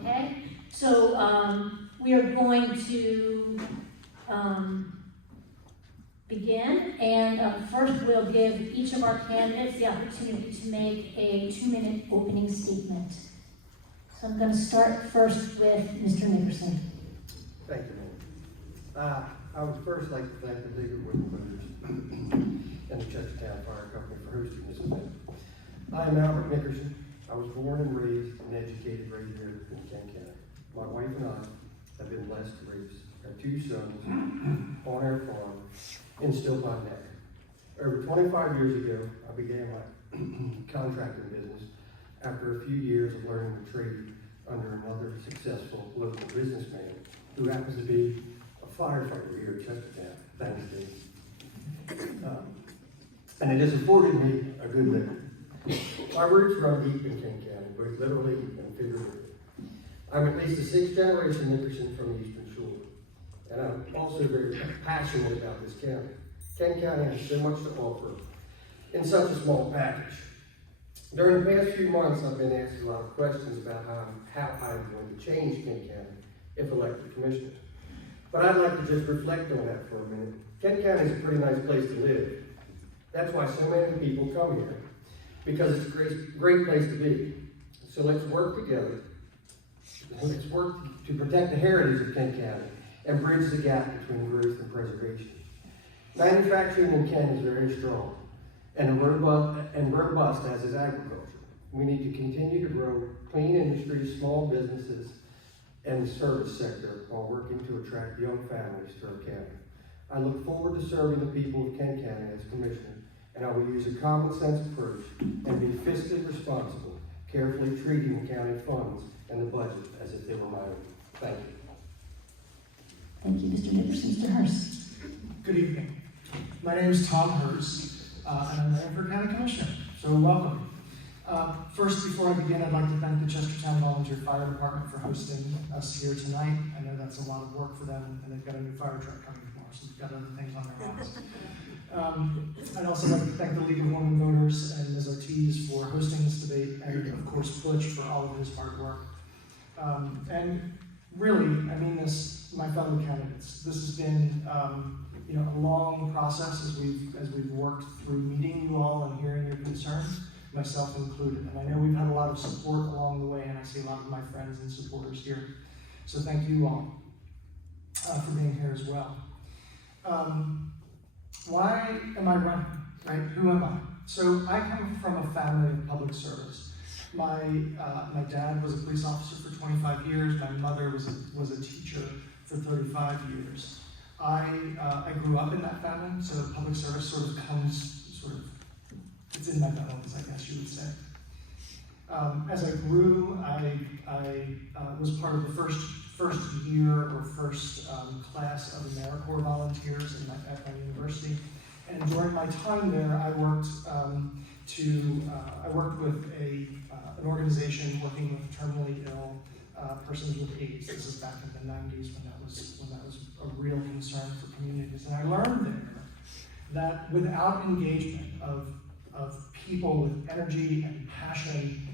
Okay, so we are going to begin, and first we'll give each of our candidates the opportunity to make a 2-minute opening statement. So I'm going to start first with Mr. Nickerson. Thank you, ma'am. I would first like to thank the League of Women Voters and the Chestertown Fire Company for hosting this event. I am Albert Nickerson. I was born and raised and educated right here in Kent County. My wife and I have been blessed to raise our 2 sons on our farm in Stillpine Neck. Over 25 years ago, I began my contracting business after a few years of learning the trade under another successful local businessman who happens to be a firefighter here at Chestertown. Thanks, Dave. And it has afforded me a good living. My roots run deep in Kent County, both literally and figuratively. I'm at least a 6th generation Nickerson from the Eastern Shore, and I'm also very passionate about this county. Kent County has so much to offer in such a small package. During the past few months, I've been asked a lot of questions about how I'm going to change Kent County if elected commissioner. But I'd like to just reflect on that for a minute. Kent County is a pretty nice place to live. That's why so many people come here, because it's a great place to be. So let's work together. Let's work to protect the heritage of Kent County and bridge the gap between growth and preservation. Manufacturing in Kent is very strong and robust as is agriculture. We need to continue to grow clean industries, small businesses, and the service sector while working to attract young families to our county. I look forward to serving the people of Kent County as commissioner, and I will use a common sense approach and be fiscally responsible, carefully treating the county funds and the budget as if they were my own. Thank you. Thank you, Mr. Nickerson. Mr. Herz. Good evening. My name is Tom Herz, and I'm running for County Commissioner, so welcome. First, before I begin, I'd like to thank the Chestertown Volunteer Fire Department for hosting us here tonight. I know that's a lot of work for them, and they've got a new fire truck coming tomorrow, so they've got other things on their minds. I'd also like to thank the League of Women Voters and Ms. Ortiz for hosting this debate, and of course Butch for all of his hard work. And really, I mean this, my fellow candidates. This has been a long process as we've worked through meeting you all and hearing your concerns, myself included. And I know we've had a lot of support along the way, and I see a lot of my friends and supporters here. So thank you all for being here as well. Why am I running, right? Who am I? So I come from a family of public service. My dad was a police officer for 25 years. My mother was a teacher for 35 years. I grew up in that family, so public service sort of it's in my bones, I guess you would say. As I grew, I was part of the first year or first class of AmeriCorps volunteers at my university. And during my time there, I worked with an organization working with terminally ill persons with AIDS. This is back in the 90s when that was a real concern for communities. And I learned there that without engagement of people with energy and passion,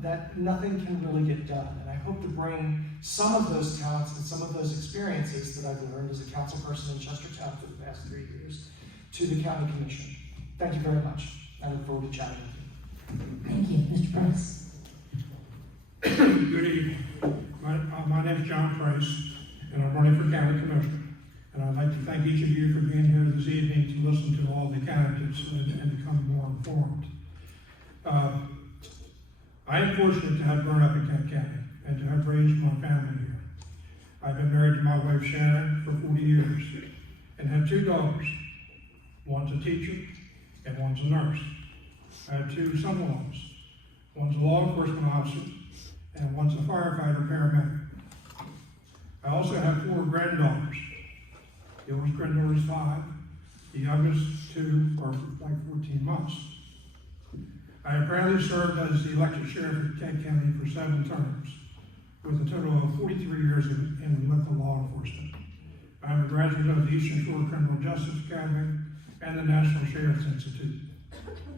that nothing can really get done. And I hope to bring some of those talents and some of those experiences that I've learned as a council person in Chestertown for the past 3 years to the County Commission. Thank you very much. I look forward to chatting with you. Thank you, Mr. Price. Good evening. My name is John Price, and I'm running for County Commissioner. And I'd like to thank each of you for being here this evening to listen to all the candidates and become more informed. I am fortunate to have grown up in Kent County and to have raised my family here. I've been married to my wife Sharon for 40 years and have 2 daughters. One's a teacher and one's a nurse. I have 2 son-in-laws. One's a law enforcement officer and one's a firefighter paramedic. I also have 4 granddaughters. The oldest granddaughter is 5. The youngest 2 are like 14 months. I have proudly served as the elected sheriff of Kent County for 7 terms, with a total of 43 years in local law enforcement. I'm a graduate of the Eastern Shore Criminal Justice Academy and the National Sheriff's Institute,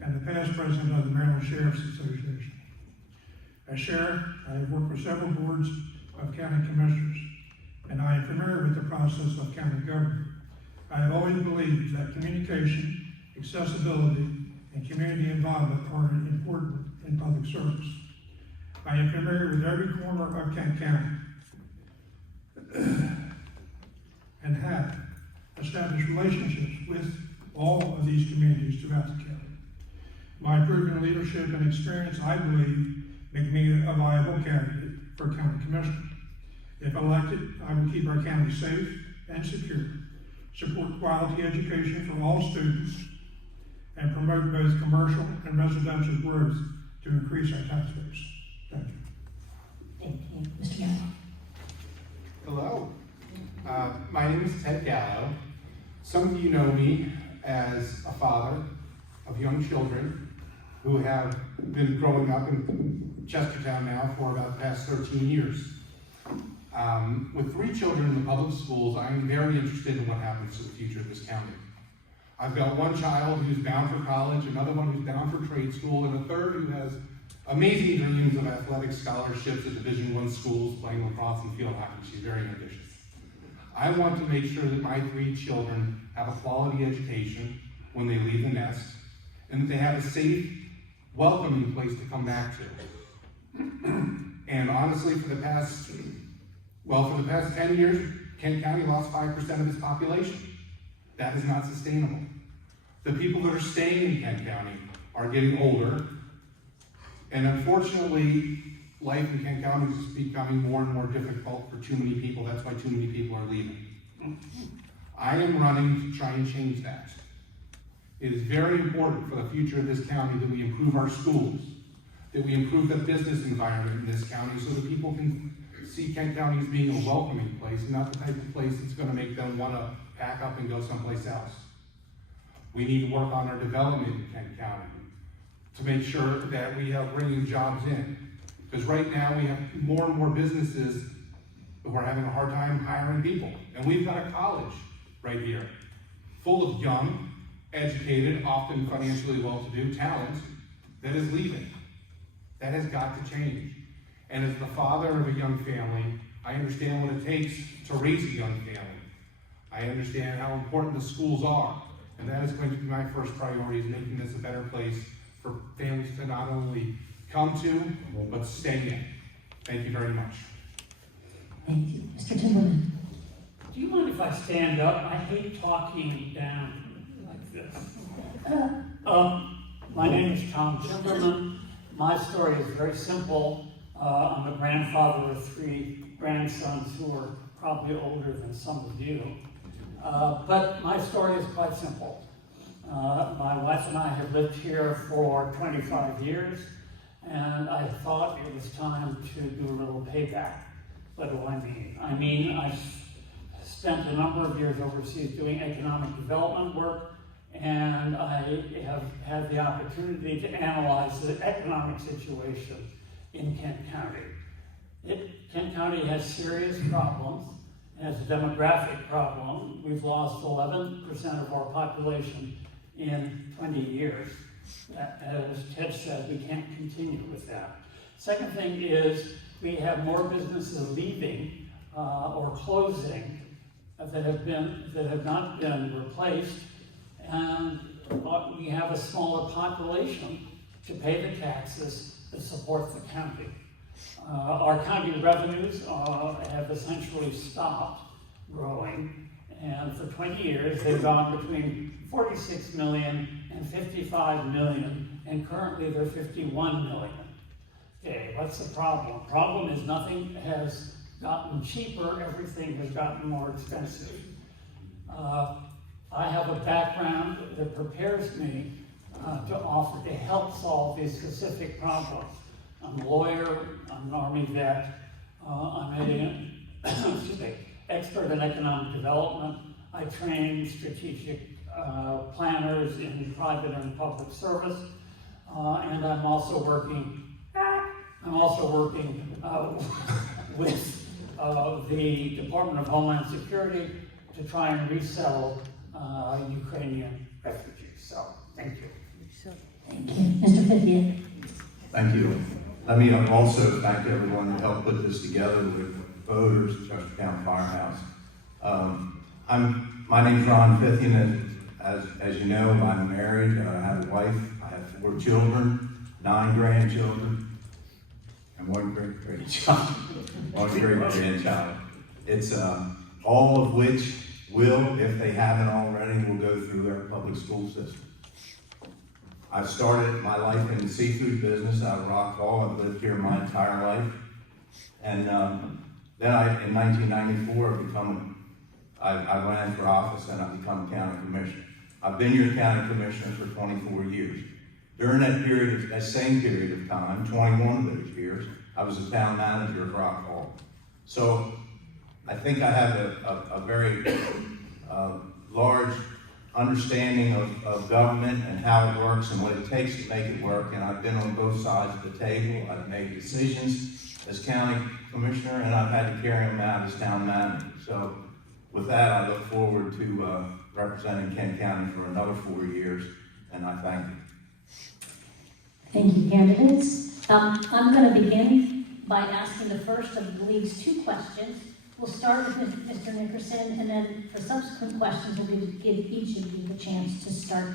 and the past president of the Maryland Sheriff's Association. As sheriff, I have worked for several boards of county commissioners, and I am familiar with the process of county government. I have always believed that communication, accessibility, and community involvement are important in public service. I am familiar with every corner of Kent County and have established relationships with all of these communities throughout the county. My proven leadership and experience, I believe, make me a viable candidate for county commissioner. If elected, I will keep our county safe and secure, support quality education for all students, and promote both commercial and residential growth to increase our tax base. Thank you. Thank you. Mr. Gallo. Hello. My name is Ted Gallo. Some of you know me as a father of young children who have been growing up in Chestertown now for about the past 13 years. With 3 children in the public schools, I am very interested in what happens to the future of this county. I've got one child who's bound for college, another one who's bound for trade school, and a third who has amazing dreams of athletic scholarships at Division I schools, playing lacrosse and field hockey. She's very ambitious. I want to make sure that my 3 children have a quality education when they leave the nest, and that they have a safe, welcoming place to come back to. And honestly, for the past 10 years, Kent County lost 5% of its population. That is not sustainable. The people that are staying in Kent County are getting older, and unfortunately, life in Kent County is becoming more and more difficult for too many people. That's why too many people are leaving. I am running to try and change that. It is very important for the future of this county that we improve our schools, that we improve the business environment in this county so that people can see Kent County as being a welcoming place and not the type of place that's going to make them want to pack up and go someplace else. We need to work on our development in Kent County to make sure that we are bringing jobs in. Because right now we have more and more businesses who are having a hard time hiring people. And we've got a college right here, full of young, educated, often financially well-to-do talent that is leaving. That has got to change. And as the father of a young family, I understand what it takes to raise a young family. I understand how important the schools are. And that is going to be my first priority, is making this a better place for families to not only come to, but stay in. Thank you very much. Thank you. Mr. Timberman. Do you mind if I stand up? I hate talking down like this. My name is Tom Timberman. My story is very simple. I'm a grandfather of 3 grandsons who are probably older than some of you. But my story is quite simple. My wife and I have lived here for 25 years, and I thought it was time to do a little payback. What do I mean? I mean, I've spent a number of years overseas doing economic development work, and I have had the opportunity to analyze the economic situation in Kent County. Kent County has serious problems. It has a demographic problem. We've lost 11% of our population in 20 years. As Ted said, we can't continue with that. Second thing is we have more businesses leaving or closing that have not been replaced, and we have a smaller population to pay the taxes that support the county. Our county revenues have essentially stopped growing, and for 20 years they've gone between 46 million and 55 million, and currently they're 51 million. Okay, what's the problem? Problem is nothing has gotten cheaper, everything has gotten more expensive. I have a background that prepares me to help solve these specific problems. I'm a lawyer, I'm an Army vet, I'm an expert in economic development. I train strategic planners in private and public service, and I'm also working with the Department of Homeland Security to try and resettle Ukrainian refugees. So, thank you. Thank you. Mr. Fithian. Thank you. Let me also thank everyone that helped put this together with voters at Chestertown Firehouse. My name's Ron Fithian. As you know, I'm married. I have a wife. I have 4 children, 9 grandchildren, and 1 great-grandchild. It's all of which will, if they haven't already, will go through our public school system. I've started my life in the seafood business out of Rockall. I've lived here my entire life. And then in 1994, I ran for office and I became county commissioner. I've been your county commissioner for 24 years. During that same period of time, 21 of those years, I was the town manager of Rockall. So I think I have a very large understanding of government and how it works and what it takes to make it work. And I've been on both sides of the table. I've made decisions as county commissioner, and I've had to carry them out as town manager. So with that, I look forward to representing Kent County for another 4 years, and I thank you. Thank you, candidates. I'm going to begin by asking the first of the league's 2 questions. We'll start with Mr. Nickerson, and then for subsequent questions, we'll give each of you the chance to start.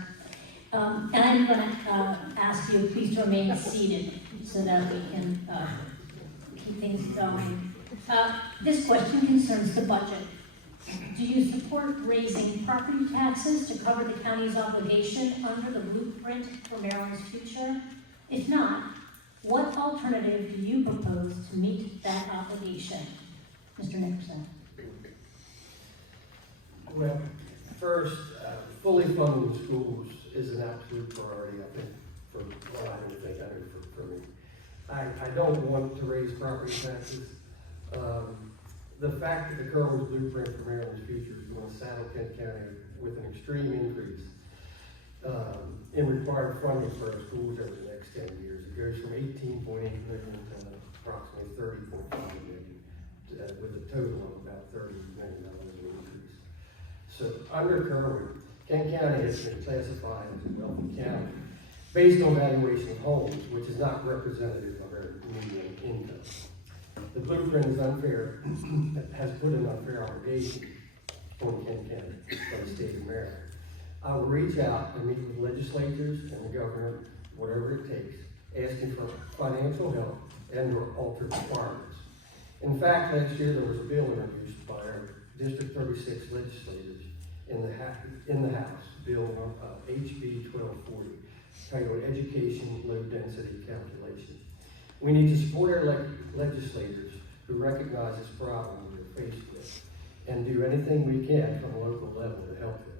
And I'm going to ask you please to remain seated so that we can keep things going. This question concerns the budget. Do you support raising property taxes to cover the county's obligation under the blueprint for Maryland's future? If not, what alternative do you propose to meet that obligation? Mr. Nickerson. Well, first, fully funding the schools is an absolute priority, I think, for me. I don't want to raise property taxes. The fact that the Kerwin's blueprint for Maryland's future is going to saddle Kent County with an extreme increase in required funding for our schools over the next 10 years. It goes from $18.8 million to approximately $30.5 million, with a total of about $30 million in increase. So under Kerwin, Kent County has been classified as a wealthy county based on valuation of homes, which is not representative of our median income. The blueprint is unfair, has put an unfair obligation on Kent County by the state of Maryland. I will reach out and meet with legislators and the governor, whatever it takes, asking for financial help and or altered requirements. In fact, last year there was a bill introduced by our District 36 legislators in the House, Bill HB 1240, titled Education Low Density Calculation. We need to support our legislators who recognize this problem we're faced with and do anything we can from a local level to help them.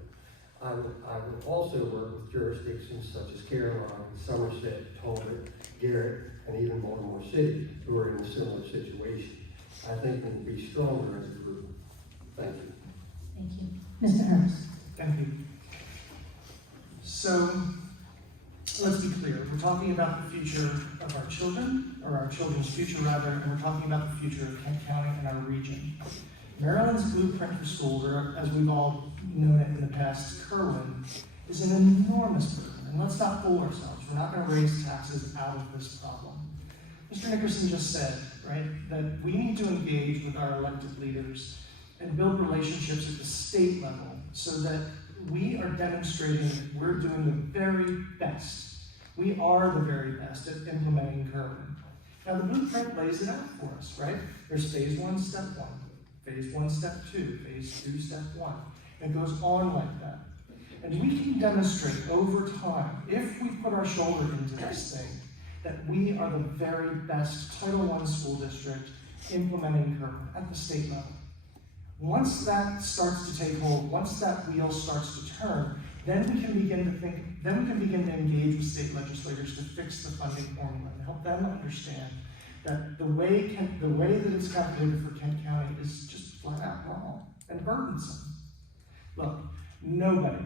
I will also work with jurisdictions such as Caroline, Somerset, Talbot, Garrett, and even Baltimore City who are in a similar situation. I think we'll be stronger as a group. Thank you. Thank you. Mr. Herz. Thank you. So, let's be clear. We're talking about the future of our children, or our children's future rather, and we're talking about the future of Kent County and our region. Maryland's blueprint for schools, or as we've all known it in the past, Kerwin, is an enormous burden. And let's not fool ourselves. We're not going to raise taxes out of this problem. Mr. Nickerson just said, right, that we need to engage with our elected leaders and build relationships at the state level so that we are demonstrating that we're doing the very best. We are the very best at implementing Kerwin. Now, the blueprint lays it out for us, right? There's phase 1, step 1, phase 1, step 2, phase 2, step 1. And it goes on like that. And we can demonstrate over time, if we put our shoulder into this thing, that we are the very best Title I school district implementing Kerwin at the state level. Once that starts to take hold, once that wheel starts to turn, then we can begin to think, then we can begin to engage with state legislators to fix the funding formula and help them understand that the way that it's calculated for Kent County is just flat out wrong and burdensome. Look, nobody,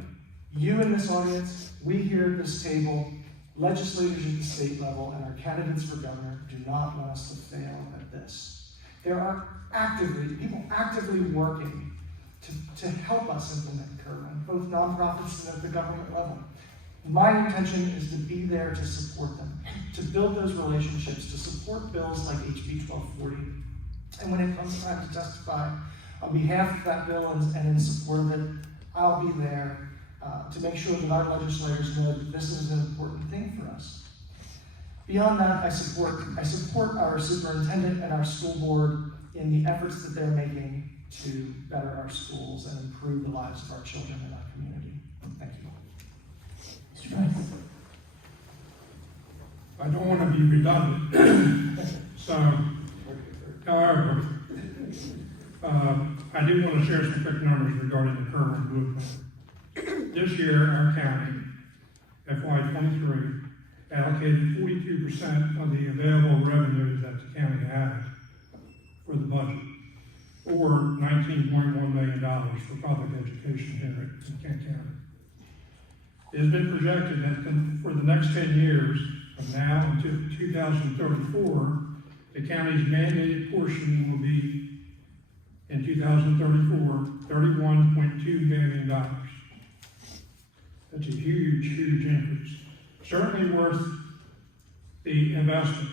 you in this audience, we here at this table, legislators at the state level, and our candidates for governor do not want us to fail at this. There are people actively working to help us implement Kerwin, both nonprofits and at the government level. My intention is to be there to support them. to build those relationships, to support bills like HB 1240. And when it comes time to testify on behalf of that bill and in support of it, I'll be there to make sure that our legislators know that this is an important thing for us. Beyond that, I support our superintendent and our school board in the efforts that they're making to better our schools and improve the lives of our children and our community. Thank you. Mr. Price. I don't want to be redundant. So, however, I do want to share some quick numbers regarding the Kerwin blueprint. This year, our county, FY23, allocated 42% of the available revenues that the county had for the budget, or $19.1 million for public education here in Kent County. It has been projected that for the next 10 years, from now until 2034, the county's mandated portion will be, in 2034, $31.2 billion. That's a huge, huge increase. Certainly worth the investment.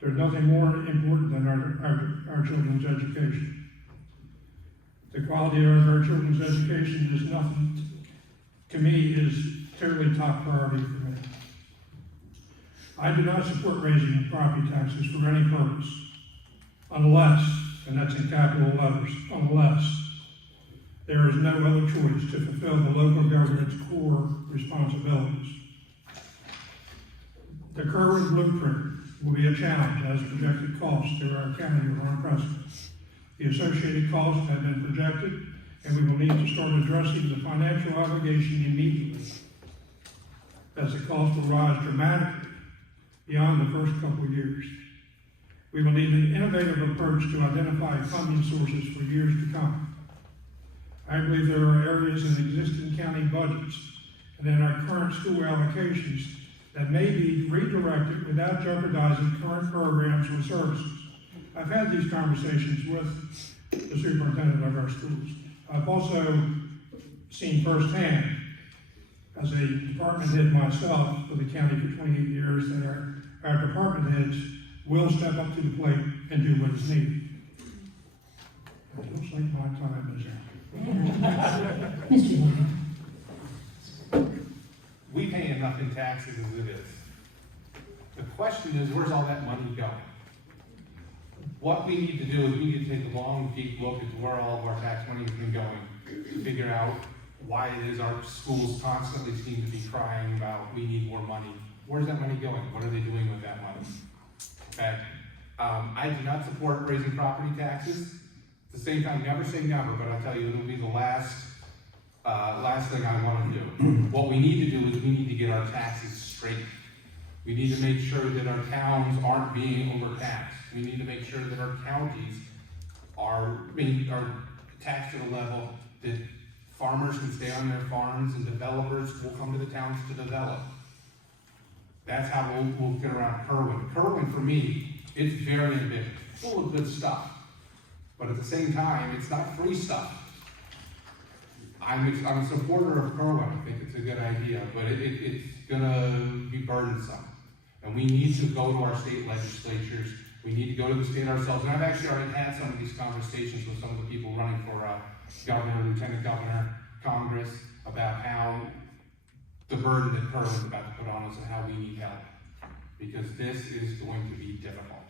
There's nothing more important than our children's education. The quality of our children's education is nothing, to me, is totally top priority for me. I do not support raising property taxes for any purpose, unless, and that's in capital letters, unless there is no other choice to fulfill the local government's core responsibilities. The Kerwin blueprint will be a challenge as projected costs to our county are unprecedented. The associated costs have been projected, and we will need to start addressing the financial obligation immediately, as the cost will rise dramatically beyond the first couple of years. We will need an innovative approach to identify funding sources for years to come. I believe there are areas in existing county budgets and in our current school allocations that may be redirected without jeopardizing current programs or services. I've had these conversations with the superintendent of our schools. I've also seen firsthand, as a department head myself for the county for 28 years, that our department heads will step up to the plate and do what is needed. It looks like my time is out. Mr. Young. We pay enough in taxes as it is. The question is, where's all that money going? What we need to do is we need to take a long, deep look at where all of our tax money has been going, to figure out why it is our schools constantly seem to be crying about, we need more money. Where's that money going? What are they doing with that money? Okay. I do not support raising property taxes. At the same time, never say never, but I'll tell you, it'll be the last thing I want to do. What we need to do is we need to get our taxes straight. We need to make sure that our towns aren't being overtaxed. We need to make sure that our counties are taxed at a level that farmers can stay on their farms and developers will come to the towns to develop. That's how we'll get around Kerwin. Kerwin, for me, it's very ambitious, full of good stuff. But at the same time, it's not free stuff. I'm a supporter of Kerwin. I think it's a good idea, but it's gonna be burdensome. And we need to go to our state legislatures. We need to go to the state ourselves. And I've actually already had some of these conversations with some of the people running for governor, lieutenant governor, Congress, about how the burden that Kerwin's about to put on us and how we need help. Because this is going to be difficult.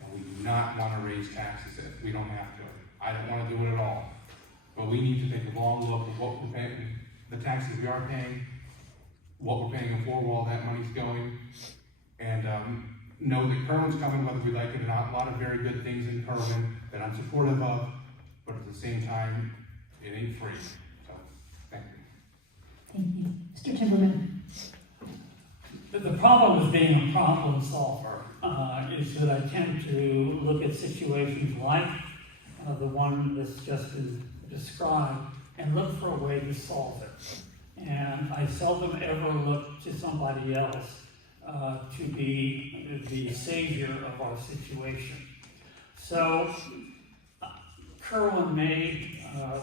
And we do not want to raise taxes if we don't have to. I don't want to do it at all. But we need to take a long look at what we're paying, the taxes we are paying, what we're paying for, where all that money's going, and know that Kerwin's coming whether we like it or not. A lot of very good things in Kerwin that I'm supportive of, but at the same time, it ain't free. So, thank you. Thank you. Mr. Timberman. The problem with being a problem solver is that I tend to look at situations like the one that's just been described and look for a way to solve it. And I seldom ever look to somebody else to be the savior of our situation. So, Kerwin may,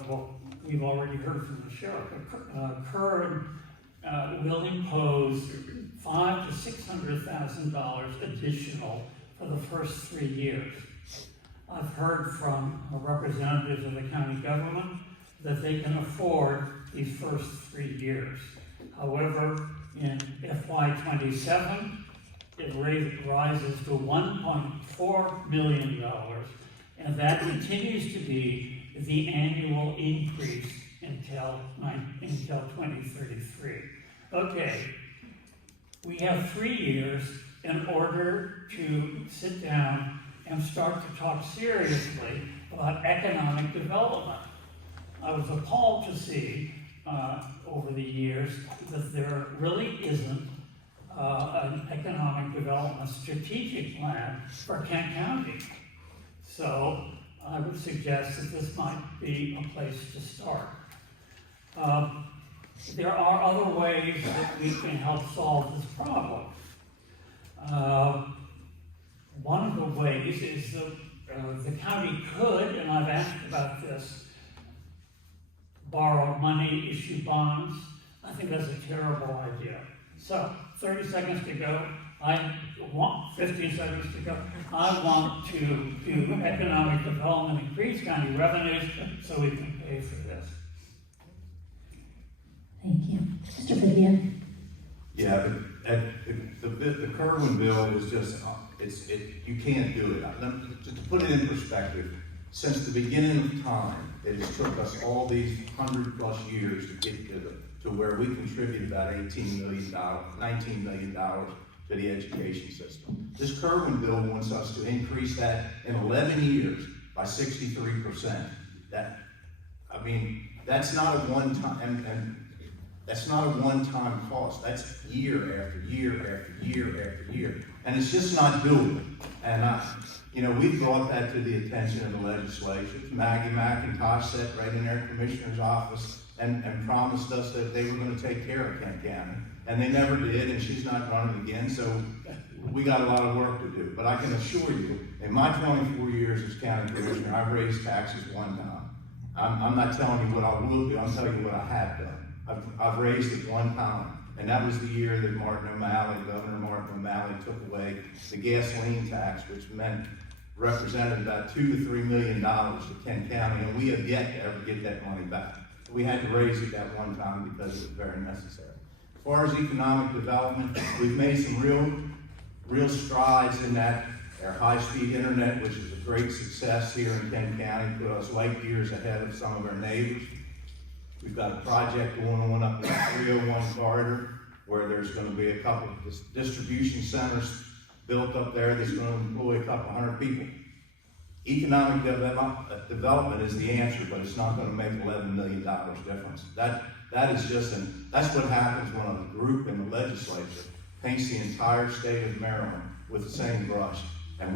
well, we've already heard from the sheriff, but Kerwin will impose $500,000 to $600,000 additional for the first 3 years. I've heard from representatives of the county government that they can afford these first 3 years. However, in FY27, it rises to $1.4 million, and that continues to be the annual increase until 2033. Okay, we have 3 years in order to sit down and start to talk seriously about economic development. I was appalled to see over the years that there really isn't an economic development strategic plan for Kent County. So I would suggest that this might be a place to start. There are other ways that we can help solve this problem. One of the ways is that the county could, and I've asked about this, borrow money, issue bonds. I think that's a terrible idea. So, 30 seconds to go. 15 seconds to go. I want to do economic development, increase county revenues, so we can pay for this. Thank you. Mr. Fithian? Yeah, the Kerwin bill is just, you can't do it. To put it in perspective, since the beginning of time, it has took us all these 100+ years to get to where we contribute about $19 million to the education system. This Kerwin bill wants us to increase that in 11 years by 63%. That's not a one-time, and that's not a one-time cost. That's year after year after year after year. And it's just not doable. And we brought that to the attention of the legislature. Maggie McIntosh sat right in their commissioner's office and promised us that they were going to take care of Kent County. And they never did, and she's not running again, so we got a lot of work to do. But I can assure you, in my 24 years as county commissioner, I've raised taxes one time. I'm not telling you what I will do, I'm telling you what I have done. I've raised it one time, and that was the year that Governor Martin O'Malley took away the gasoline tax, which represented about $2 to $3 million to Kent County, and we have yet to ever get that money back. We had to raise it that one time because it was very necessary. As far as economic development, we've made some real strides in that. Our high-speed internet, which is a great success here in Kent County, put us light years ahead of some of our neighbors. We've got a project going on up in the 301 corridor where there's going to be a couple of distribution centers built up there that's going to employ a couple hundred people. Economic development is the answer, but it's not going to make $11 million difference. That is that's what happens when a group in the legislature paints the entire state of Maryland with the same brush. And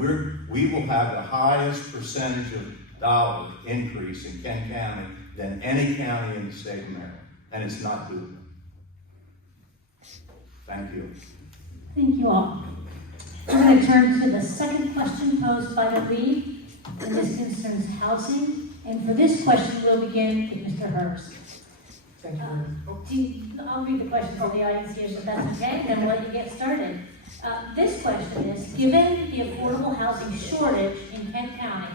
we will have the highest percentage of dollar increase in Kent County than any county in the state of Maryland. And it's not doable. Thank you. Thank you all. We're going to turn to the second question posed by the lead, and this concerns housing. And for this question, we'll begin with Mr. Herz. Thank you. I'll read the question to the audience here, so that's okay, then we'll let you get started. This question is, given the affordable housing shortage in Kent County,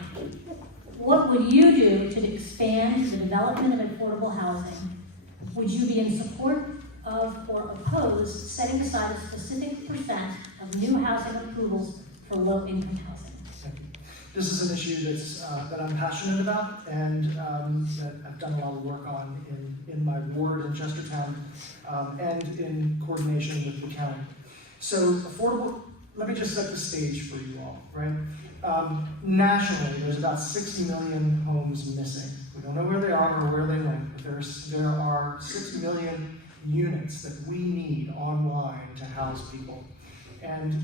what would you do to expand the development of affordable housing? Would you be in support of or oppose setting aside a specific percent of new housing approvals for low-income housing? Thank you. This is an issue that I'm passionate about and that I've done a lot of work on in my ward in Chestertown and in coordination with the county. So let me just set the stage for you all, right? Nationally, there's about 60 million homes missing. We don't know where they are or where they went, but there are 6 million units that we need online to house people. And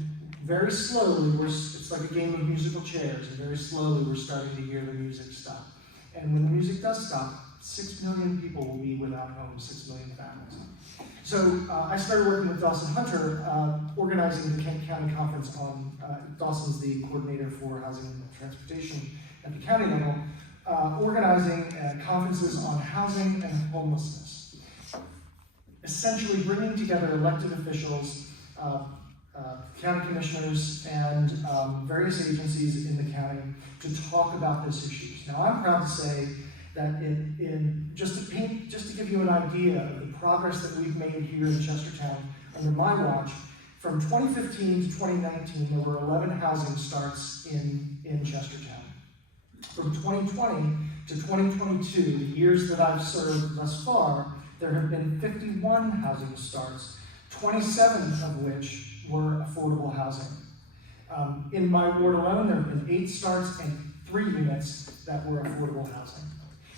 very slowly, it's like a game of musical chairs, and very slowly we're starting to hear the music stop. And when the music does stop, 6 million people will be without homes, 6 million families. So I started working with Dawson Hunter, organizing the Kent County Conference on, Dawson's the coordinator for housing and transportation at the county level, organizing conferences on housing and homelessness. essentially bringing together elected officials, county commissioners, and various agencies in the county to talk about this issue. Now, I'm proud to say that just to give you an idea of the progress that we've made here in Chestertown under my watch, from 2015 to 2019, there were 11 housing starts in Chestertown. From 2020 to 2022, the years that I've served thus far, there have been 51 housing starts, 27 of which were affordable housing. In my ward alone, there have been 8 starts and 3 units that were affordable housing.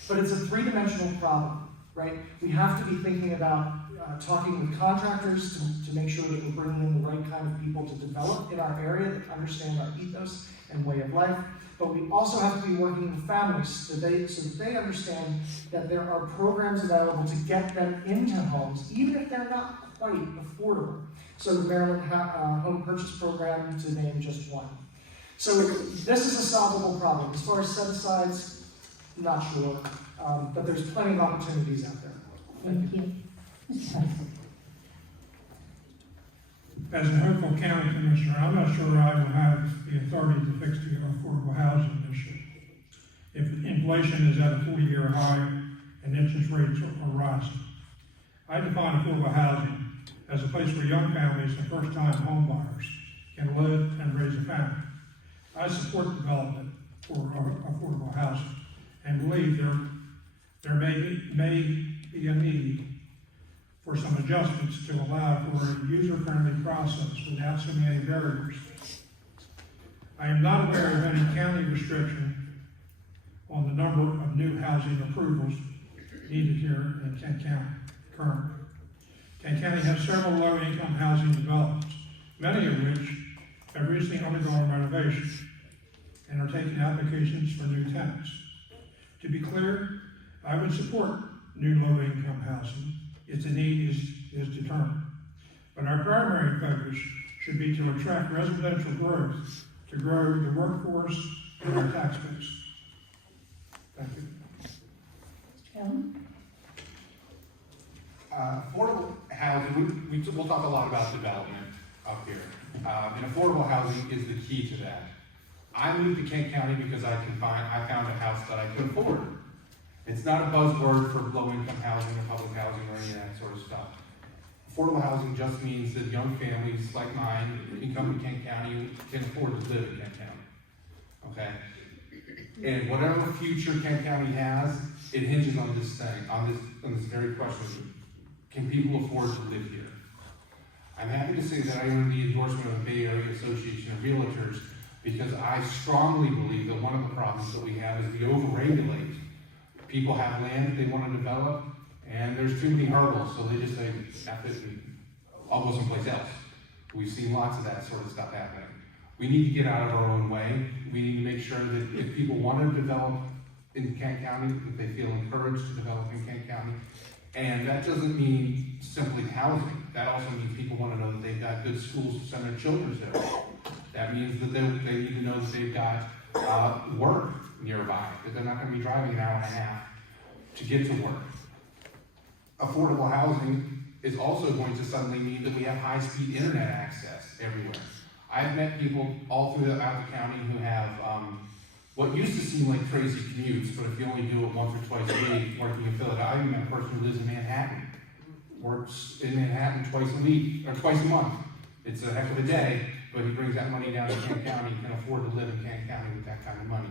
But it's a 3-dimensional problem, right? We have to be thinking about talking with contractors to make sure that we're bringing in the right kind of people to develop in our area that understand our ethos and way of life. But we also have to be working with families so that they understand that there are programs available to get them into homes, even if they're not quite affordable. So the Maryland Home Purchase Program, to name just one. So this is a solvable problem. As far as set-asides, not sure, but there's plenty of opportunities out there. Thank you. Mr. President. As a Hopeful County Commissioner, I'm not sure I will have the authority to fix the affordable housing issue. If inflation is at a 40-year high and interest rates are rising. I define affordable housing as a place where young families and first-time home buyers can live and raise a family. I support development for affordable housing and believe there may be a need for some adjustments to allow for a user-friendly process without so many barriers. I am not aware of any county restriction on the number of new housing approvals needed here in Kent County currently. Kent County has several low-income housing developments, many of which have recently undergone renovation and are taking applications for new tenants. To be clear, I would support new low-income housing if the need is determined. But our primary focus should be to attract residential growth to grow the workforce and our tax base. Thank you. Mr. Allen? Affordable housing, we'll talk a lot about development up here. And affordable housing is the key to that. I moved to Kent County because I found a house that I could afford. It's not a buzzword for low-income housing or public housing or any of that sort of stuff. Affordable housing just means that young families like mine can come to Kent County can afford to live in Kent County. Okay? And whatever future Kent County has, it hinges on this thing, on this very question. Can people afford to live here? I'm happy to say that I earned the endorsement of the Bay Area Association of Realtors because I strongly believe that one of the problems that we have is we overregulate. People have land that they want to develop, and there's too many hurdles, so they just say, F it, and I'll go someplace else. We've seen lots of that sort of stuff happening. We need to get out of our own way. We need to make sure that if people want to develop in Kent County, that they feel encouraged to develop in Kent County. And that doesn't mean simply housing. That also means people want to know that they've got good schools to send their children to. That means that they need to know that they've got work nearby, that they're not going to be driving an hour and a half to get to work. Affordable housing is also going to suddenly mean that we have high-speed internet access everywhere. I've met people all throughout the county who have what used to seem like crazy commutes, but if you only do it once or twice a week, working in Philadelphia. I even met a person who lives in Manhattan, works in Manhattan twice a week, or twice a month. It's a heck of a day, but he brings that money down to Kent County, can afford to live in Kent County with that kind of money.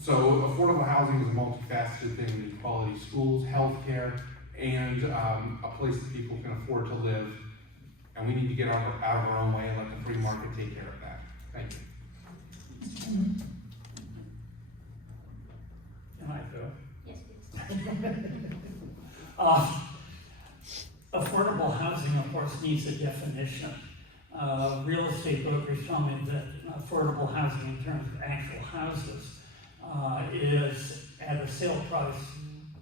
So affordable housing is a multifaceted thing. We need quality schools, healthcare, and a place that people can afford to live. And we need to get out of our own way and let the free market take care of that. Thank you. Can I go? Yes, please. Affordable housing, of course, needs a definition. Real estate brokers tell me that affordable housing in terms of actual houses is at a sale price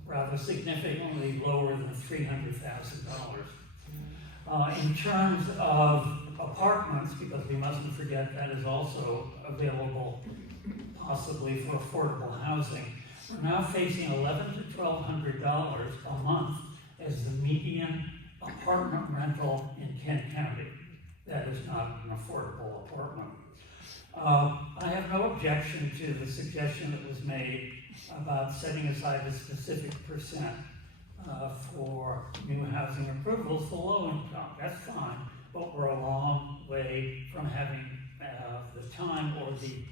rather significantly lower than $300,000. In terms of apartments, because we mustn't forget that is also available possibly for affordable housing, we're now facing $1,100 to $1,200 a month as the median apartment rental in Kent County. That is not an affordable apartment. I have no objection to the suggestion that was made about setting aside a specific percent for new housing approvals for low income. That's fine, but we're a long way from having the time or the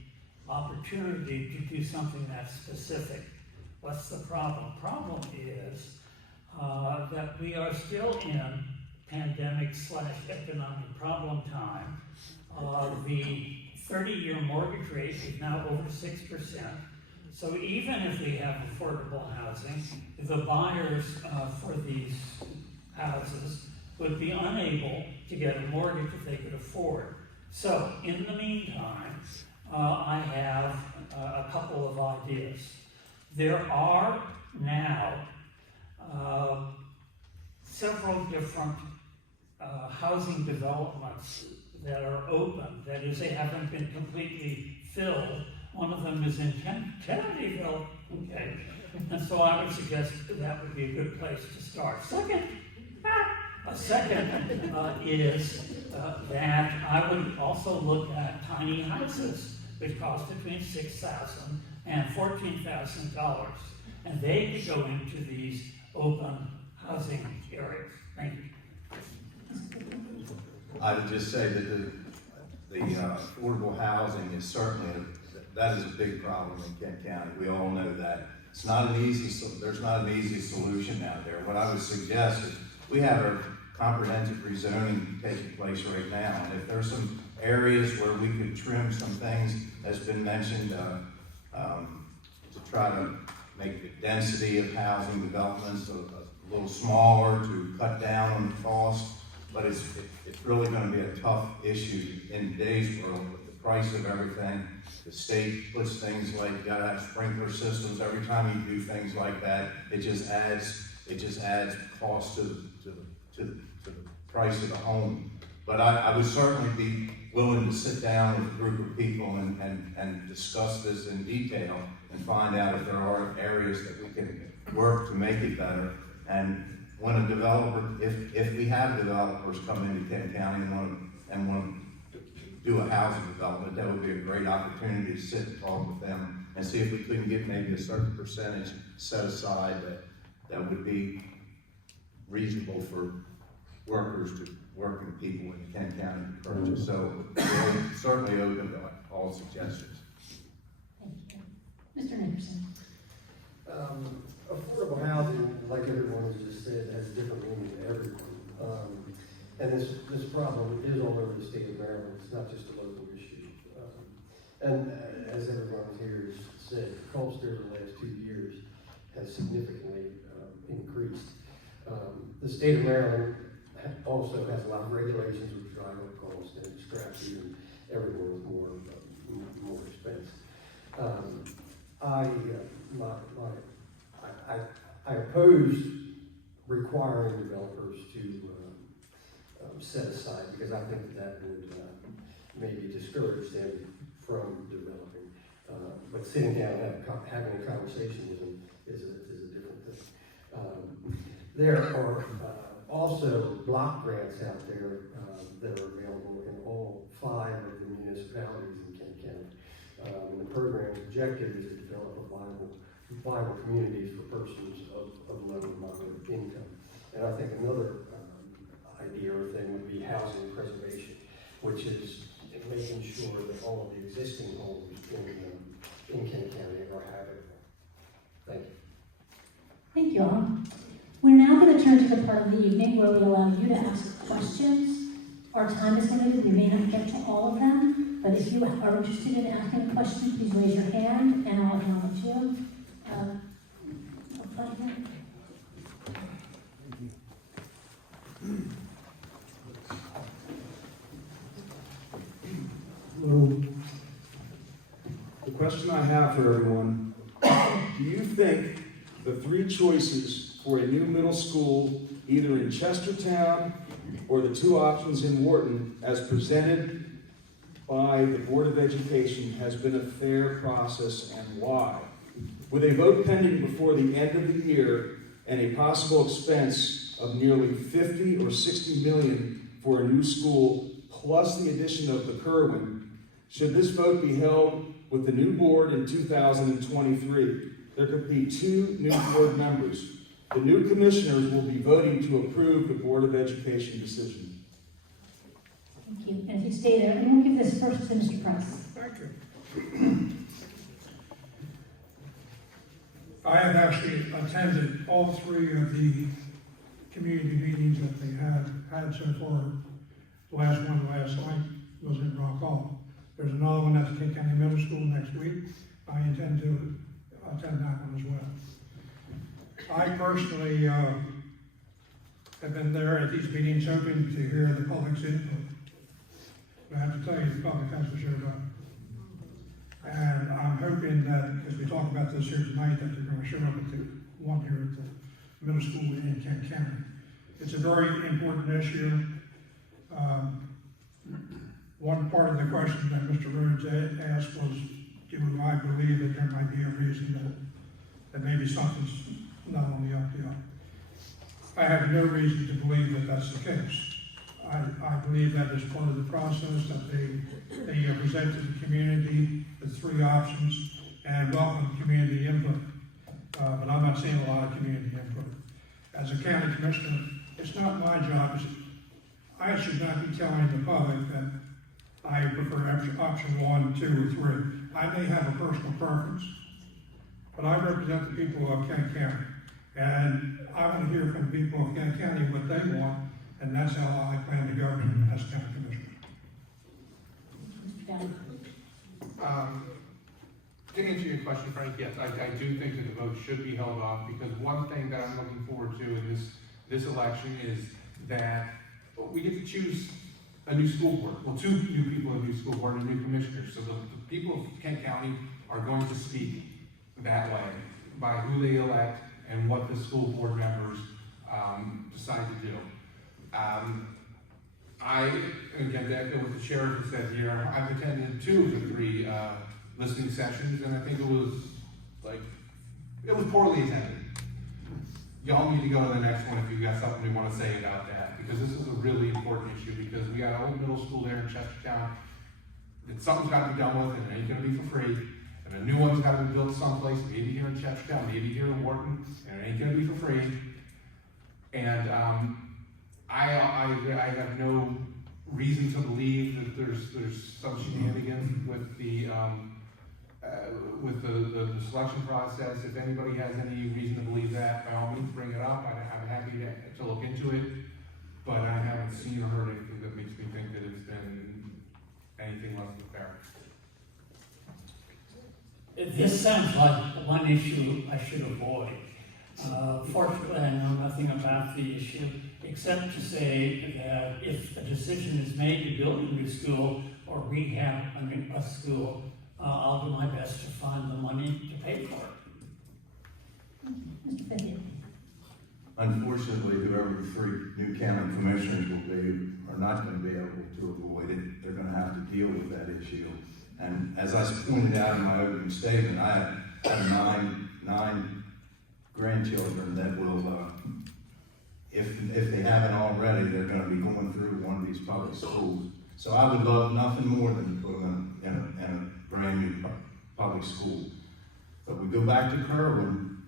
opportunity to do something that's specific. What's the problem? Problem is that we are still in pandemic/economic problem time. The 30-year mortgage rate is now over 6%. So even if we have affordable housing, the buyers for these houses would be unable to get a mortgage if they could afford. So in the meantime, I have a couple of ideas. There are now several different housing developments that are open. That is, they haven't been completely filled. One of them is in Kennedyville, okay. And so I would suggest that would be a good place to start. Second is that I would also look at tiny houses, which cost between $6,000 and $14,000. And they could go into these open housing areas. Thank you. I would just say that the affordable housing is certainly, that is a big problem in Kent County. We all know that. It's not an easy, there's not an easy solution out there. What I would suggest is we have a comprehensive rezoning taking place right now. And if there's some areas where we could trim some things, that's been mentioned, to try to make the density of housing developments a little smaller, to cut down on the cost. But it's really going to be a tough issue in today's world with the price of everything. The state puts things like, you gotta have sprinkler systems. Every time you do things like that, it just adds cost to the price of the home. But I would certainly be willing to sit down with a group of people and discuss this in detail and find out if there are areas that we can work to make it better. And when a developer, if we have developers come into Kent County and want to do a housing development, that would be a great opportunity to sit and talk with them and see if we couldn't get maybe a certain percentage set aside that would be reasonable for workers to working people in Kent County to purchase. So we're certainly open to all suggestions. Thank you. Mr. Nickerson. Affordable housing, like everyone has just said, has a different meaning to everyone. And this problem is all over the state of Maryland. It's not just a local issue. And as everyone here has said, the cost over the last 2 years has significantly increased. The state of Maryland also has a lot of regulations which drive up costs and extract even everyone with more expense. I oppose requiring developers to set aside, because I think that would maybe discourage them from developing. But sitting down and having a conversation with them is a different thing. There are also block grants out there that are available in all 5 of the municipalities in Kent County. And the program's objective is to develop viable communities for persons of low and moderate income. And I think another idea or thing would be housing preservation, which is making sure that all of the existing homes in Kent County are habitable. Thank you. Thank you all. We're now going to turn to the part of the evening where we allow you to ask questions. Our time is limited. We may not get to all of them, but if you are interested in asking a question, please raise your hand and I'll acknowledge you. Up front here. Hello. The question I have for everyone, do you think the 3 choices for a new middle school, either in Chestertown or the 2 options in Wharton, as presented by the Board of Education, has been a fair process, and why? With a vote pending before the end of the year and a possible expense of nearly 50 or 60 million for a new school, plus the addition of the Kerwin. Should this vote be held with the new board in 2023, there could be 2 new board members. The new commissioners will be voting to approve the Board of Education decision. Thank you. And if you stay there, and we'll give this first to Mr. Price. Thank you. I have actually attended all 3 of the community meetings that they have had so far. The last one last night was in Rock Hall. There's another one at the Kent County Middle School next week. I intend to attend that one as well. I personally have been there at these meetings hoping to hear the public's input. But I have to tell you, the public hasn't showed up. And I'm hoping that, as we talk about this here tonight, that they're going to show up at the one here at the middle school in Kent County. It's a very important issue. One part of the question that Mr. Rhodes asked was, do I believe that there might be a reason that maybe something's not on the up? I have no reason to believe that that's the case. I believe that is part of the process that they present to the community, the 3 options, and welcome community input. But I'm not seeing a lot of community input. As a county commissioner, it's not my job. I should not be telling the public that I prefer option 1, 2, or 3. I may have a personal preference, but I represent the people of Kent County. And I want to hear from the people of Kent County what they want, and that's how I plan to govern as county commissioner. To answer your question, Frank, yes, I do think that the vote should be held off, because one thing that I'm looking forward to in this election is that we get to choose a new school board. Well, 2 new people in a new school board and a new commissioner. So the people of Kent County are going to speak that way by who they elect and what the school board members decide to do. Again, to echo what the sheriff said here, I've attended 2 of the 3 listening sessions, and I think it was poorly attended. Y'all need to go to the next one if you've got something you want to say about that, because this is a really important issue, because we got an old middle school there in Chestertown that something's got to be done with, and it ain't going to be for free. And a new one's got to be built someplace, maybe here in Chestertown, maybe here in Wharton, and it ain't going to be for free. And I have no reason to believe that there's some shenanigans with the selection process. If anybody has any reason to believe that, by all means, bring it up. I'm happy to look into it, but I haven't seen or heard anything that makes me think that it's been anything less than fair. This sounds like one issue I should avoid. Fortunately, I know nothing about the issue, except to say that if a decision is made to build a new school or rehab a school, I'll do my best to find the money to pay for it. Mr. Fithian. Unfortunately, whoever the 3 new county commissioners will be are not going to be able to avoid it. They're going to have to deal with that issue. And as I pointed out in my opening statement, I have 9 grandchildren that will, if they haven't already, they're going to be going through one of these public schools. So I would love nothing more than to put them in a brand new public school. But we go back to Kerwin,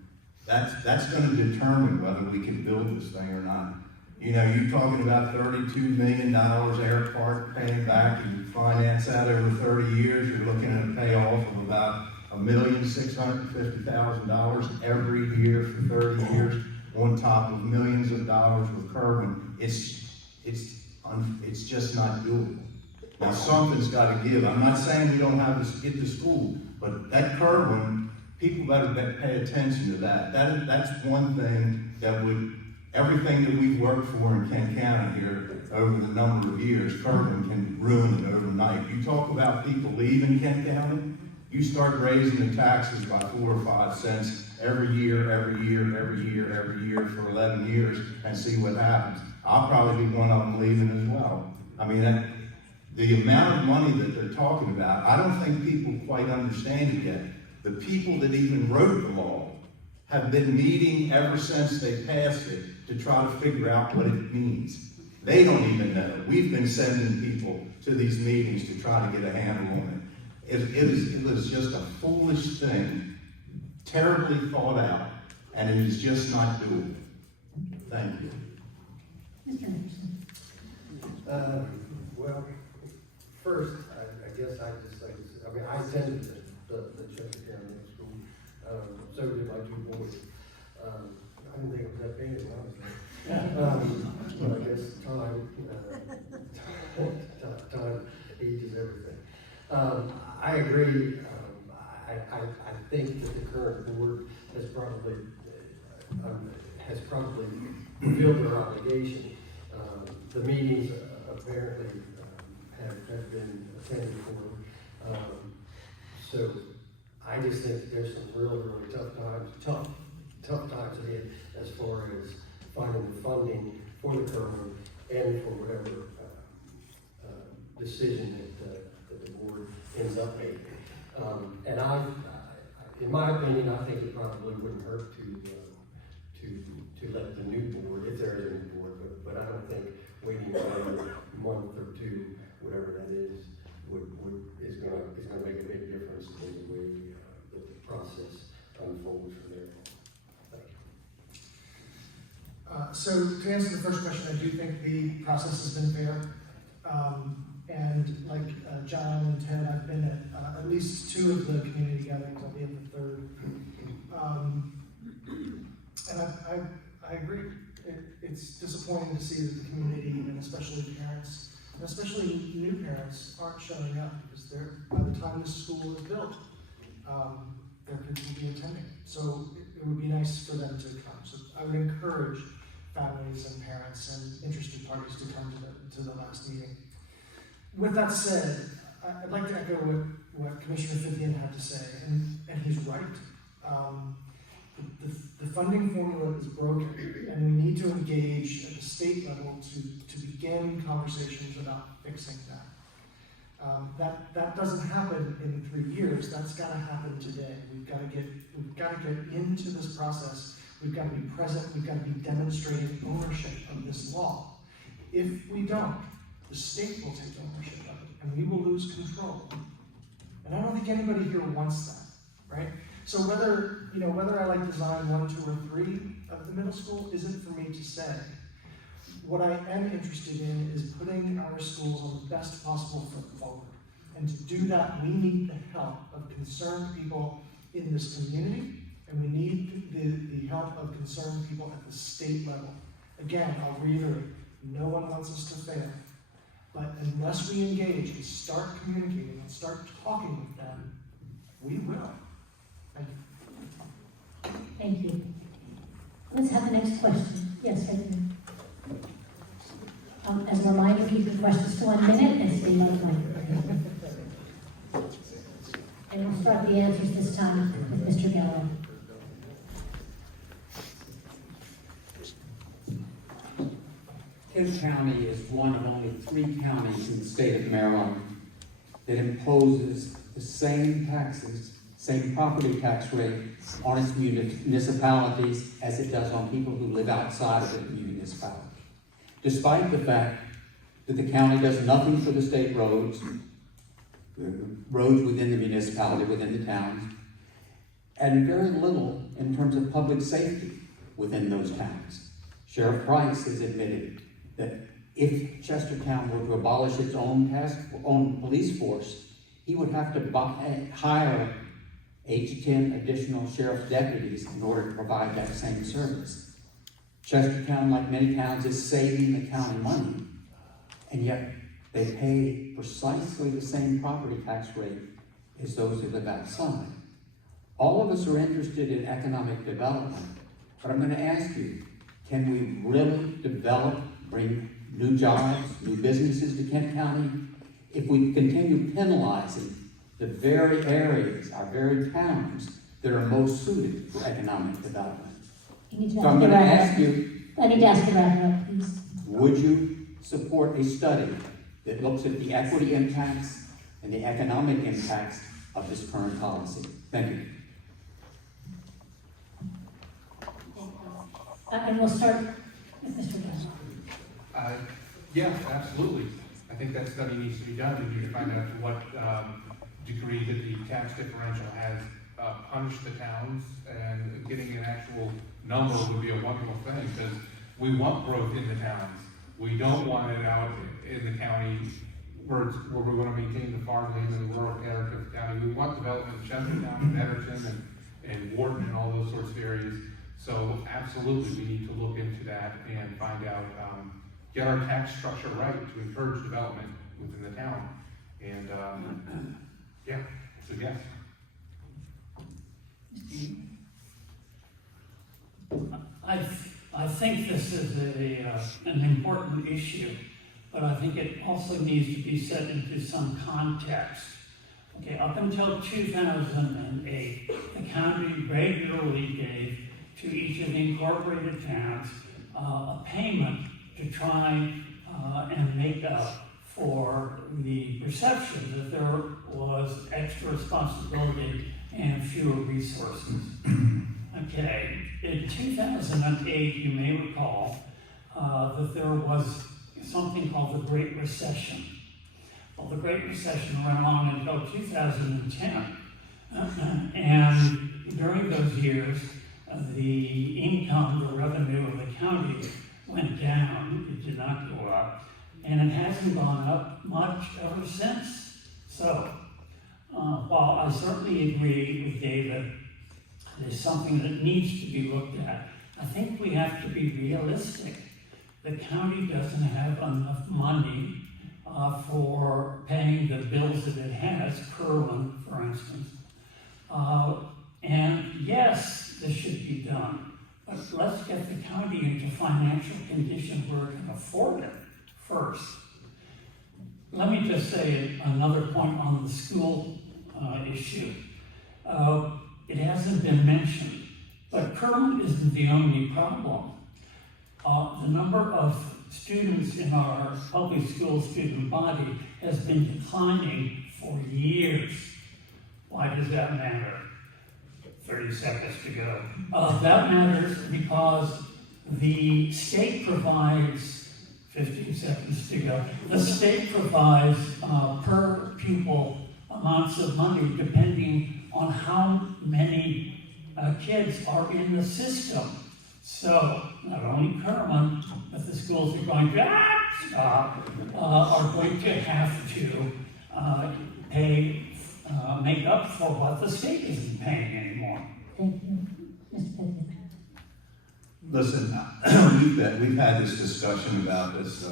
that's going to determine whether we can build this thing or not. You know, you're talking about $32 million Air Park paying back, and you finance that over 30 years, you're looking at a payoff of about $1,650,000 every year for 30 years, on top of millions of dollars with Kerwin. It's just not doable. Now something's got to give. I'm not saying we don't have to get to school, but that Kerwin, people better pay attention to that. That's one thing that would, everything that we've worked for in Kent County here over the number of years, Kerwin can ruin it overnight. You talk about people leaving Kent County, you start raising the taxes by 4 or 5 cents every year for 11 years and see what happens. I'll probably be one of them leaving as well. I mean, the amount of money that they're talking about, I don't think people quite understand it yet. The people that even wrote the law have been meeting ever since they passed it to try to figure out what it means. They don't even know. We've been sending people to these meetings to try to get a handle on it. It was just a foolish thing, terribly thought out, and it is just not doable. Thank you. Mr. Nickerson. Well, first, I guess I just say, I mean, I attended the Chester County Middle School, so did my two boys. I didn't think it was that big, honestly. But I guess time ages everything. I agree. I think that the current board has probably fulfilled their obligation. The meetings apparently have been attended for. So I just think there's some really tough times ahead as far as finding the funding for the program and for whatever decision that the board ends up making. And in my opinion, I think it probably wouldn't hurt to let the new board, if there is a new board, but I don't think waiting another month or two, whatever that is gonna make a big difference in the way that the process unfolds from there. So to answer the first question, I do think the process has been fair. And like John and Ted, I've been at least 2 of the community gatherings. I'll be at the 3rd. And I agree. It's disappointing to see that the community, and especially parents, and especially new parents, aren't showing up because by the time this school is built, their kids will be attending. So it would be nice for them to come. So I would encourage families and parents and interested parties to come to the last meeting. With that said, I'd like to echo what Commissioner Fithian had to say, and he's right. The funding formula is broken, and we need to engage at the state level to begin conversations about fixing that. That doesn't happen in 3 years. That's got to happen today. We've got to get into this process. We've got to be present. We've got to be demonstrating ownership of this law. If we don't, the state will take ownership of it, and we will lose control. And I don't think anybody here wants that, right? So whether I like design 1, 2, or 3 of the middle school isn't for me to say. What I am interested in is putting our schools on the best possible foot forward. And to do that, we need the help of concerned people in this community, and we need the help of concerned people at the state level. Again, I'll reiterate, no one wants us to fail. But unless we engage and start communicating and start talking with them, we will. Thank you. Thank you. Let's have the next question. Yes, thank you. As a reminder, keep your questions to 1 minute and stay on the mic. And we'll start the answers this time with Mr. Gallo. Kent County is one of only 3 counties in the state of Maryland that imposes the same taxes, same property tax rate on its municipalities as it does on people who live outside of the municipality. Despite the fact that the county does nothing for the state roads, the roads within the municipality, within the towns, and very little in terms of public safety within those towns. Sheriff Price has admitted that if Chestertown were to abolish its own police force, he would have to hire 8 to 10 additional sheriff deputies in order to provide that same service. Chestertown, like many towns, is saving the county money, and yet they pay precisely the same property tax rate as those who live outside. All of us are interested in economic development, but I'm going to ask you, can we really bring new jobs, new businesses to Kent County, if we continue penalizing the very areas, our very towns, that are most suited for economic development? So I'm going to ask you, I need to ask you to wrap it up, please. would you support a study that looks at the equity impacts and the economic impacts of this current policy? Thank you. And we'll start Mr. Gallo. Yeah, absolutely. I think that study needs to be done. We need to find out to what degree that the tax differential has punished the towns, and getting an actual number would be a wonderful thing, because we want growth in the towns. We don't want it out in the county where we want to maintain the farmland and the rural character of the county. We want development in Chestertown and Edgerton and Wharton and all those sorts of areas. So absolutely, we need to look into that and find out, get our tax structure right to encourage development within the town. And yeah, so yes. I think this is an important issue, but I think it also needs to be set into some context. Okay, up until 2008, the county regularly gave to each of the incorporated towns a payment to try and make up for the perception that there was extra responsibility and fewer resources. Okay, in 2008, you may recall that there was something called the Great Recession. Well, the Great Recession ran on until 2010. And during those years, the income, the revenue of the county went down. It did not go up. And it hasn't gone up much ever since. So, while I certainly agree with David, there's something that needs to be looked at, I think we have to be realistic. The county doesn't have enough money for paying the bills that it has, Kerwin, for instance. And yes, this should be done, but let's get the county into financial condition where it can afford it first. Let me just say another point on the school issue. It hasn't been mentioned, but Kerwin isn't the only problem. The number of students in our public school student body has been declining for years. Why does that matter? 30 seconds to go. That matters because the state provides, 15 seconds to go, the state provides per pupil amounts of money depending on how many kids are in the system. So not only Kerwin, but the schools are going to are going to have to pay, make up for what the state isn't paying anymore. Thank you. Mr. Fithian. Listen, we've had this discussion about this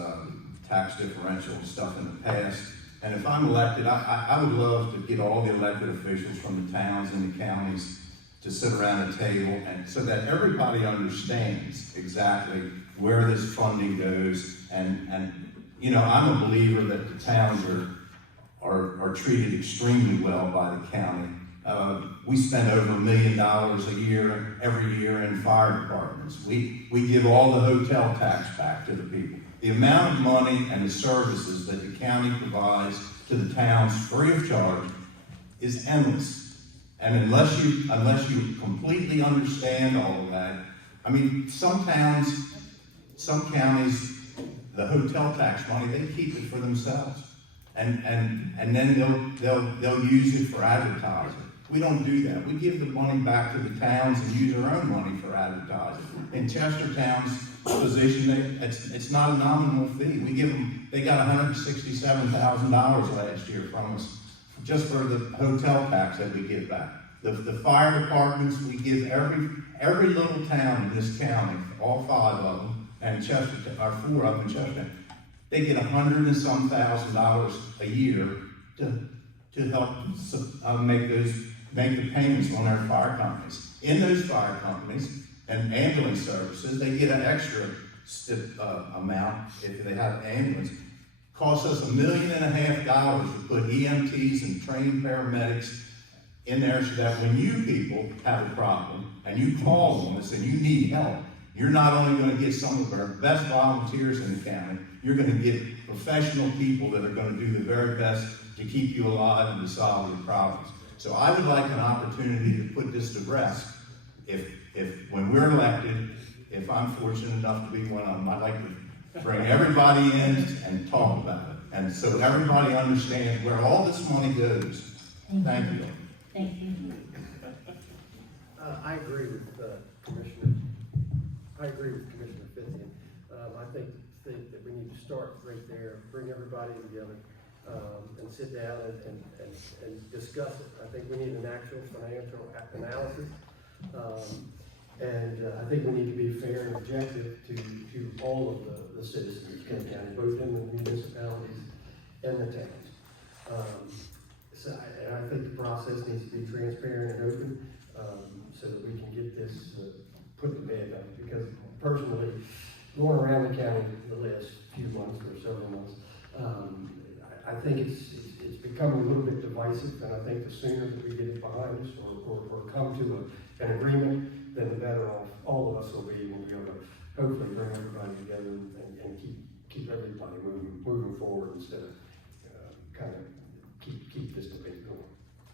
tax differential and stuff in the past, and if I'm elected, I would love to get all the elected officials from the towns and the counties to sit around a table, and so that everybody understands exactly where this funding goes. And you know, I'm a believer that the towns are treated extremely well by the county. We spend over $1 million a year, every year in fire departments. We give all the hotel tax back to the people. The amount of money and the services that the county provides to the towns free of charge is endless. And unless you completely understand all of that, I mean, some towns, some counties, the hotel tax money, they keep it for themselves. And then they'll use it for advertising. We don't do that. We give the money back to the towns and use our own money for advertising. In Chestertown's position, it's not a nominal fee. We give them, they got $167,000 last year from us, just for the hotel tax that we give back. The fire departments, we give every little town in this county, all 5 of them, and Chestertown, or 4 of them in Chestertown, they get $100,000 and some a year to help make the payments on their fire companies. In those fire companies and ambulance services, they get an extra amount if they have an ambulance. Costs us $1.5 million to put EMTs and trained paramedics in there, so that when you people have a problem and you call on us and you need help, you're not only going to get some of our best volunteers in the county, you're going to get professional people that are going to do the very best to keep you alive and to solve your problems. So I would like an opportunity to put this to rest. If when we're elected, if I'm fortunate enough to be one of them, I'd like to bring everybody in and talk about it. And so everybody understands where all this money goes. Thank you. Thank you. I agree with Commissioner. I agree with Commissioner Fithian. I think that we need to start right there, bring everybody together, and sit down and discuss it. I think we need an actual financial analysis. And I think we need to be fair and objective to all of the citizens of Kent County, both in the municipalities and the towns. And I think the process needs to be transparent and open, so that we can get this put to bed. Because personally, going around the county the last few months or several months, I think it's become a little bit divisive, and I think the sooner that we get it behind us or come to an agreement, then the better off all of us will be. We'll be able to hopefully bring everybody together and keep everybody moving forward instead of kind of keep this debate going.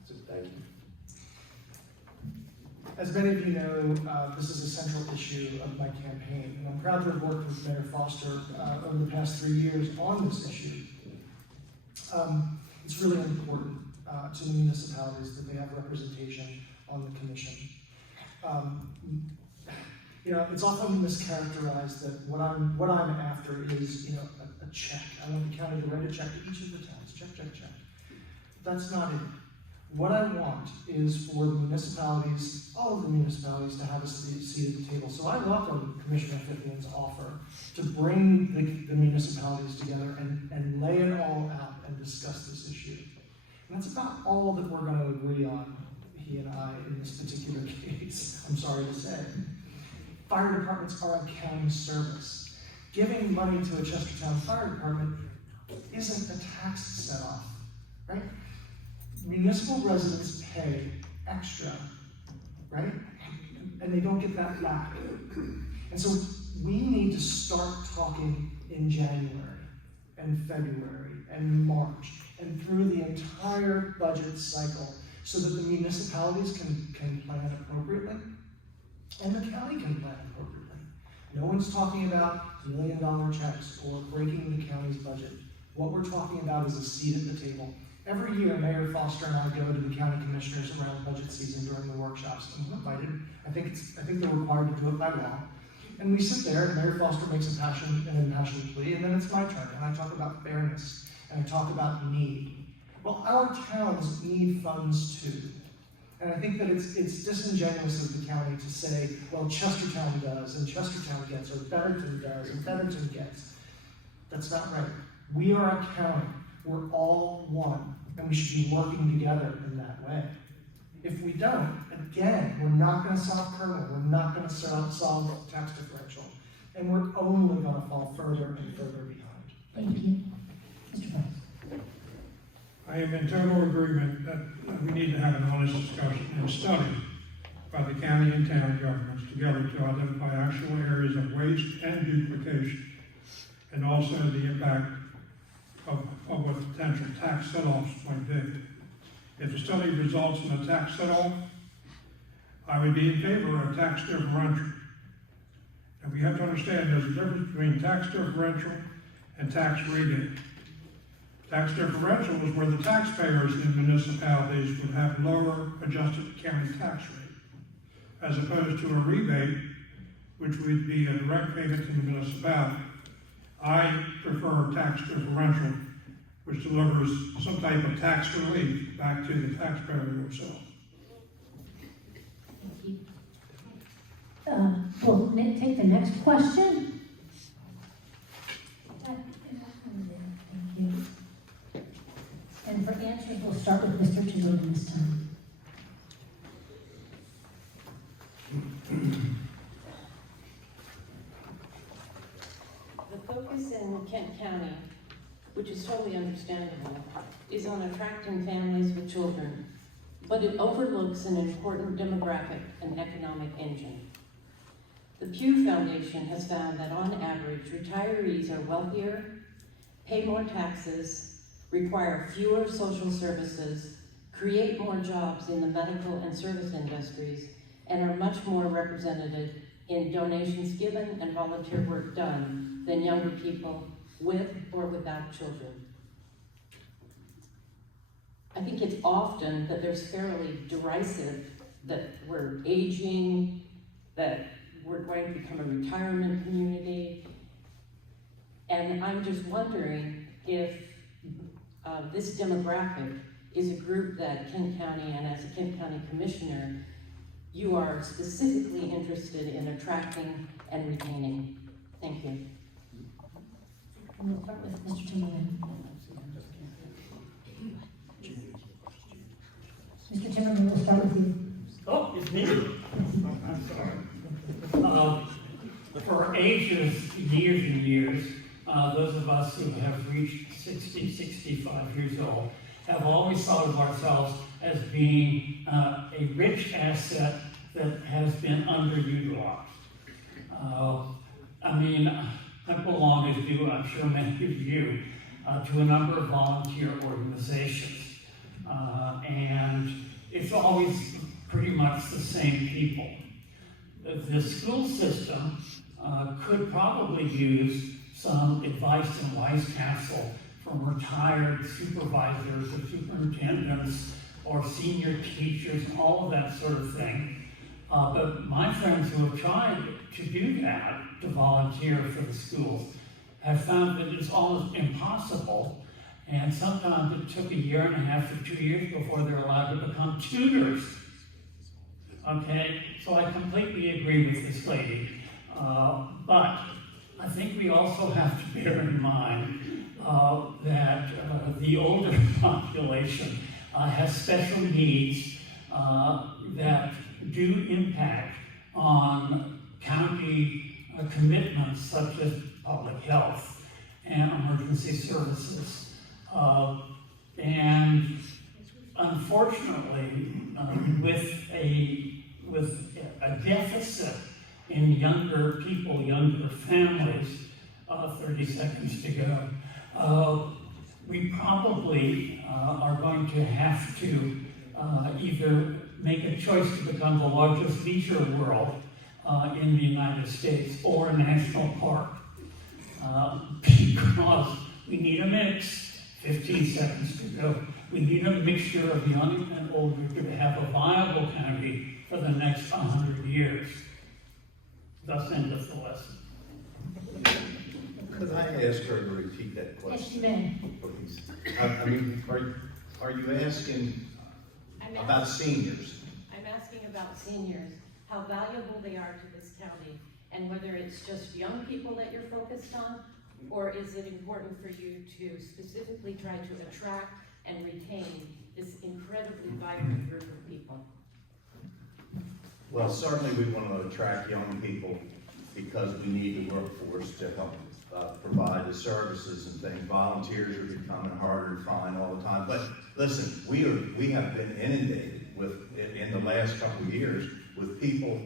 So thank you. As many of you know, this is a central issue of my campaign, and I'm proud to have worked with Mayor Foster over the past 3 years on this issue. It's really important to the municipalities that they have representation on the commission. It's often mischaracterized that what I'm after is, a check. I want the county to write a check to each of the towns, check. That's not it. What I want is for the municipalities, all of the municipalities, to have a seat at the table. So I welcome Commissioner Fithian's offer to bring the municipalities together and lay it all out and discuss this issue. And that's about all that we're going to agree on, he and I, in this particular case, I'm sorry to say. Fire departments are a county service. Giving money to a Chestertown Fire Department isn't a tax set-off, right? Municipal residents pay extra, right? And they don't get that back. And so we need to start talking in January and February and March and through the entire budget cycle so that the municipalities can plan appropriately and the county can plan appropriately. No one's talking about $1 million checks or breaking the county's budget. What we're talking about is a seat at the table. Every year, Mayor Foster and I go to the county commissioners around budget season during the workshops, and we're invited. I think they're required to do it by law. And we sit there, and Mayor Foster makes an impassioned plea, and then it's my turn, and I talk about fairness, and I talk about need. Well, our towns need funds too. And I think that it's disingenuous of the county to say, well, Chestertown does, and Chestertown gets, or Betterton does, and Betterton gets. That's not right. We are a county. We're all one, and we should be working together in that way. If we don't, again, we're not going to solve Kerwin. We're not going to solve tax differential. And we're only going to fall further and further behind. Thank you. Mr. Price. I am in total agreement that we need to have an honest discussion and study by the county and town governments together to identify actual areas of waste and duplication, and also the impact of what potential tax set-offs might be. If the study results in a tax set-off, I would be in favor of tax differential. And we have to understand there's a difference between tax differential and tax rebate. Tax differential is where the taxpayers in municipalities would have lower adjusted county tax rate, as opposed to a rebate, which would be a direct payment to the municipality. I prefer tax differential, which delivers some type of tax relief back to the taxpayer themselves. Thank you. We'll take the next question. Thank you. And for answers, we'll start with Mr. Timberman this time. The focus in Kent County, which is totally understandable, is on attracting families with children, but it overlooks an important demographic and economic engine. The Pew Foundation has found that on average, retirees are wealthier, pay more taxes, require fewer social services, create more jobs in the medical and service industries, and are much more represented in donations given and volunteer work done than younger people with or without children. I think it's often that there's fairly derisive that we're aging, that we're going to become a retirement community. And I'm just wondering if this demographic is a group that Kent County, and as a Kent County Commissioner, you are specifically interested in attracting and retaining. Thank you. We'll start with Mr. Timberman. Mr. Timberman, we'll start with you. Oh, it's me. I'm sorry. For ages, years and years, those of us who have reached 60, 65 years old have always thought of ourselves as being a rich asset that has been underutilized. I mean, I belong, as do I'm sure many of you, to a number of volunteer organizations. And it's always pretty much the same people. The school system could probably use some advice and wise counsel from retired supervisors or superintendents or senior teachers, all of that sort of thing. But my friends who have tried to do that, to volunteer for the schools, have found that it's almost impossible. And sometimes it took 1.5 years to 2 years before they're allowed to become tutors. Okay, so I completely agree with this lady. But I think we also have to bear in mind that the older population has special needs that do impact on county commitments such as public health and emergency services. And unfortunately, with a deficit in younger people, younger families, 30 seconds to go, we probably are going to have to either make a choice to become the largest leisure world in the United States or a national park, because we need a mix. 15 seconds to go. We need a mixture of young and older to have a viable county for the next 100 years. Thus endeth the lesson. Could I ask her to repeat that Yes, question, you may. please? I mean, are you asking about seniors? I'm asking about seniors, how valuable they are to this county, and whether it's just young people that you're focused on, or is it important for you to specifically try to attract and retain this incredibly vibrant group of people? Well, certainly we want to attract young people because we need the workforce to help provide the services and things. Volunteers are becoming harder to find all the time. But listen, we have been inundated with, in the last couple of years, with people,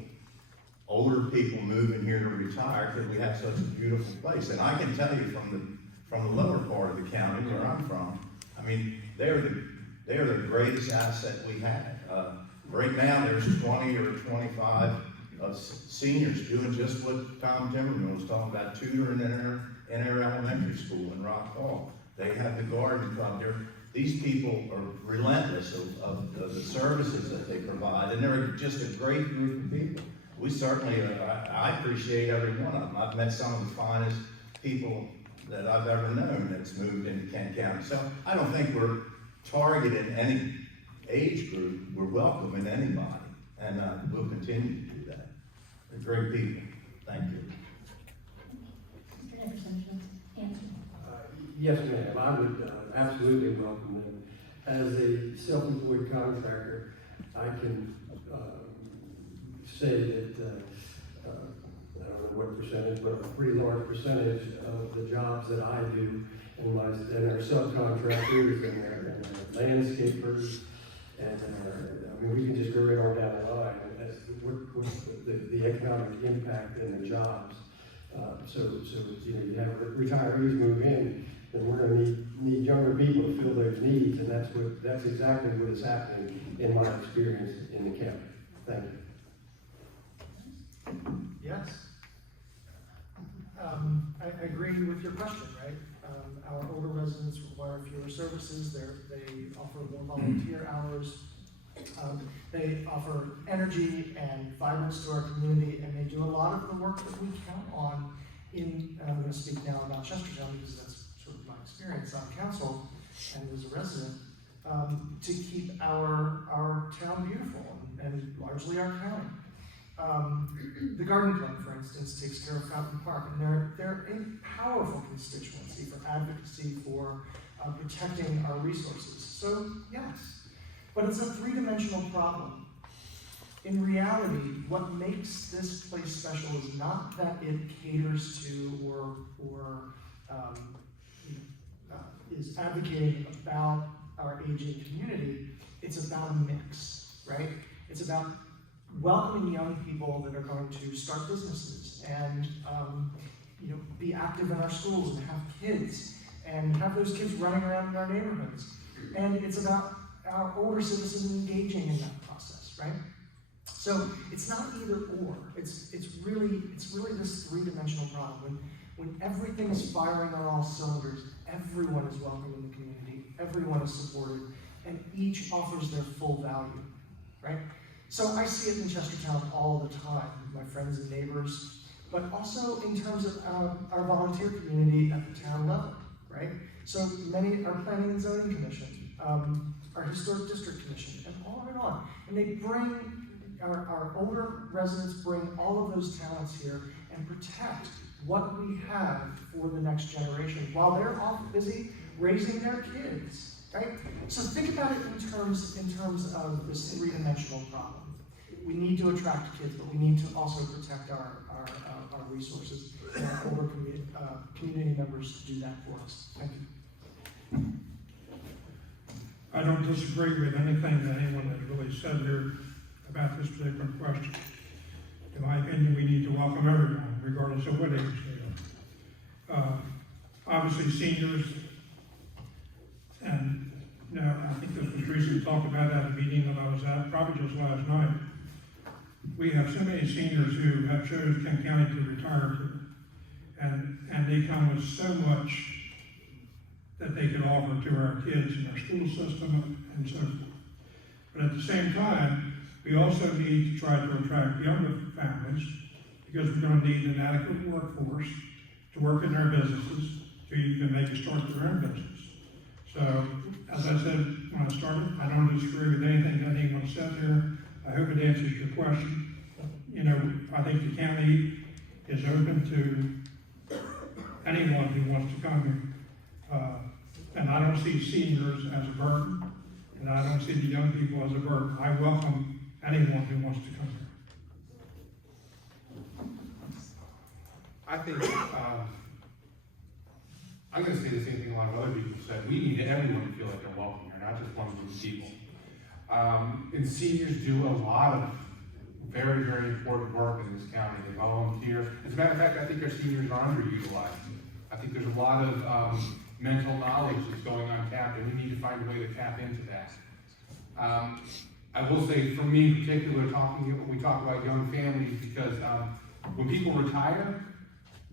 older people moving here to retire because we have such a beautiful place. And I can tell you from the lower part of the county where I'm from, I mean, they're the greatest asset we have. Right now, there's 20 or 25 seniors doing just what Tom Timberman was talking about, tutoring in our elementary school in Rock Hall. They have the garden club. These people are relentless of the services that they provide, and they're just a great group of people. We certainly, I appreciate every one of them. I've met some of the finest people that I've ever known that's moved into Kent County. So I don't think we're targeting any age group. We're welcoming anybody, and we'll continue to do that. They're great people. Thank you. Mr. Nickerson, answer. Yes, ma'am, I would absolutely welcome them. As a self-employed contractor, I can say that, I don't know what percentage, but a pretty large percentage of the jobs that I do and our subcontractors and our landscapers and I mean, we can just go right on down the line as what's the economic impact in the jobs. So you know, you have retirees move in, then we're going to need younger people to fill those needs, and that's exactly what is happening in my experience in the county. Thank you. Yeah, Yes. I agree with your question, right? Our older residents require fewer services. They offer more volunteer hours. They offer energy and vibrance to our community, and they do a lot of the work that we count on and I'm going to speak now about Chestertown because that's sort of my experience on council and as a resident, to keep our town beautiful and largely our county. The Garden Club, for instance, takes care of Fountain Park, and they're a powerful constituency for advocacy for protecting our resources. So yes, but it's a three-dimensional problem. In reality, what makes this place special is not that it caters to or is advocating about our aging community. It's about a mix, right? It's about welcoming young people that are going to start businesses and be active in our schools and have kids and have those kids running around in our neighborhoods. And it's about our older citizens engaging in that process, right? So it's not either or. It's really this three-dimensional problem. When everything is firing on all cylinders, everyone is welcome in the community, everyone is supported, and each offers their full value, right? So I see it in Chestertown all the time, my friends and neighbors, but also in terms of our volunteer community at the town level, right? So many, our Planning and Zoning Commission, our Historic District Commission, and on and on. And they bring, our older residents bring all of those talents here and protect what we have for the next generation while they're off busy raising their kids, right? So think about it in terms of this three-dimensional problem. We need to attract kids, but we need to also protect our resources and our older community members to do that for us. Thank you. I don't disagree with anything that anyone has really said here about this particular question. In my opinion, we need to welcome everyone, regardless of what age they are. Obviously, seniors, and I think this was recently talked about at a meeting that I was at, probably just last night. We have so many seniors who have chosen Kent County to retire to, and they come with so much that they can offer to our kids in our school system and so forth. But at the same time, we also need to try to attract younger families because we're going to need an adequate workforce to work in their businesses so you can make a start their own business. So, as I said when I started, I don't disagree with anything that anyone said here. I hope it answers your question. I think the county is open to anyone who wants to come here. And I don't see seniors as a burden, and I don't see the young people as a burden. I welcome anyone who wants to come here. I think, I'm going to say the same thing a lot of other people said. We need everyone to feel like they're welcome here, not just one group of people. And seniors do a lot of very, very important work in this county. They volunteer. As a matter of fact, I think our seniors are underutilized. I think there's a lot of mental knowledge that's going on tap, and we need to find a way to tap into that. I will say, for me in particular, we talk about young families because when people retire,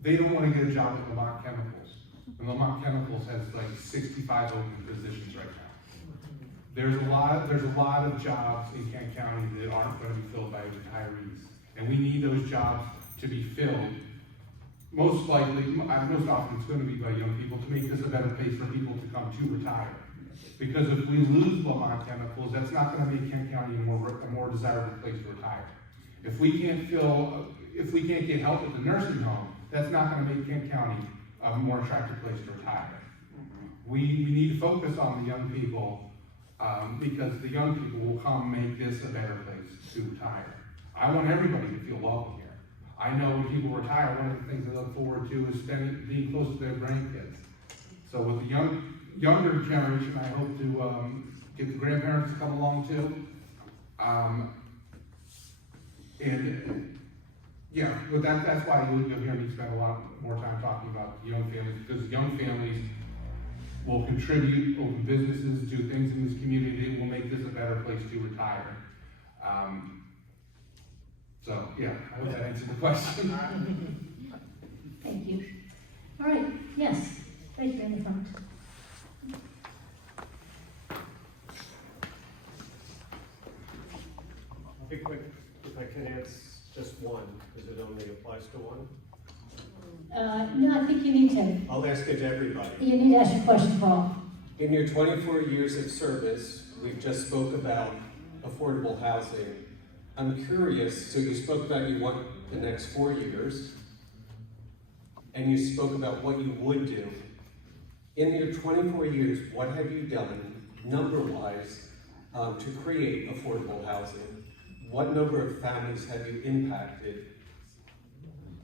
they don't want to get a job at Lamont Chemicals. And Lamont Chemicals has like 65 open positions right now. There's a lot of jobs in Kent County that aren't going to be filled by retirees, and we need those jobs to be filled. Most often, it's going to be by young people to make this a better place for people to come to retire. Because if we lose Lamont Chemicals, that's not going to make Kent County a more desirable place to retire. If we can't get help at the nursing home, that's not going to make Kent County a more attractive place to retire. We need to focus on the young people because the young people will come make this a better place to retire. I want everybody to feel welcome here. I know when people retire, one of the things they look forward to is being close to their grandkids. So with the younger generation, I hope to get the grandparents to come along too. But that's why you'll hear me spend a lot more time talking about young families, because young families will contribute, open businesses, do things in this community that will make this a better place to retire. So, yeah, I hope that answered the question. Thank you. All right, yes, right here in the front. I'll be quick, if I can answer just one, because it only applies to one. No, I think you need to. I'll ask it to everybody. You need to ask your question, Paul. In your 24 years of service, we've just spoke about affordable housing. I'm curious, so you spoke about you want the next 4 years, and you spoke about what you would do. In your 24 years, what have you done, number-wise, to create affordable housing? What number of families have you impacted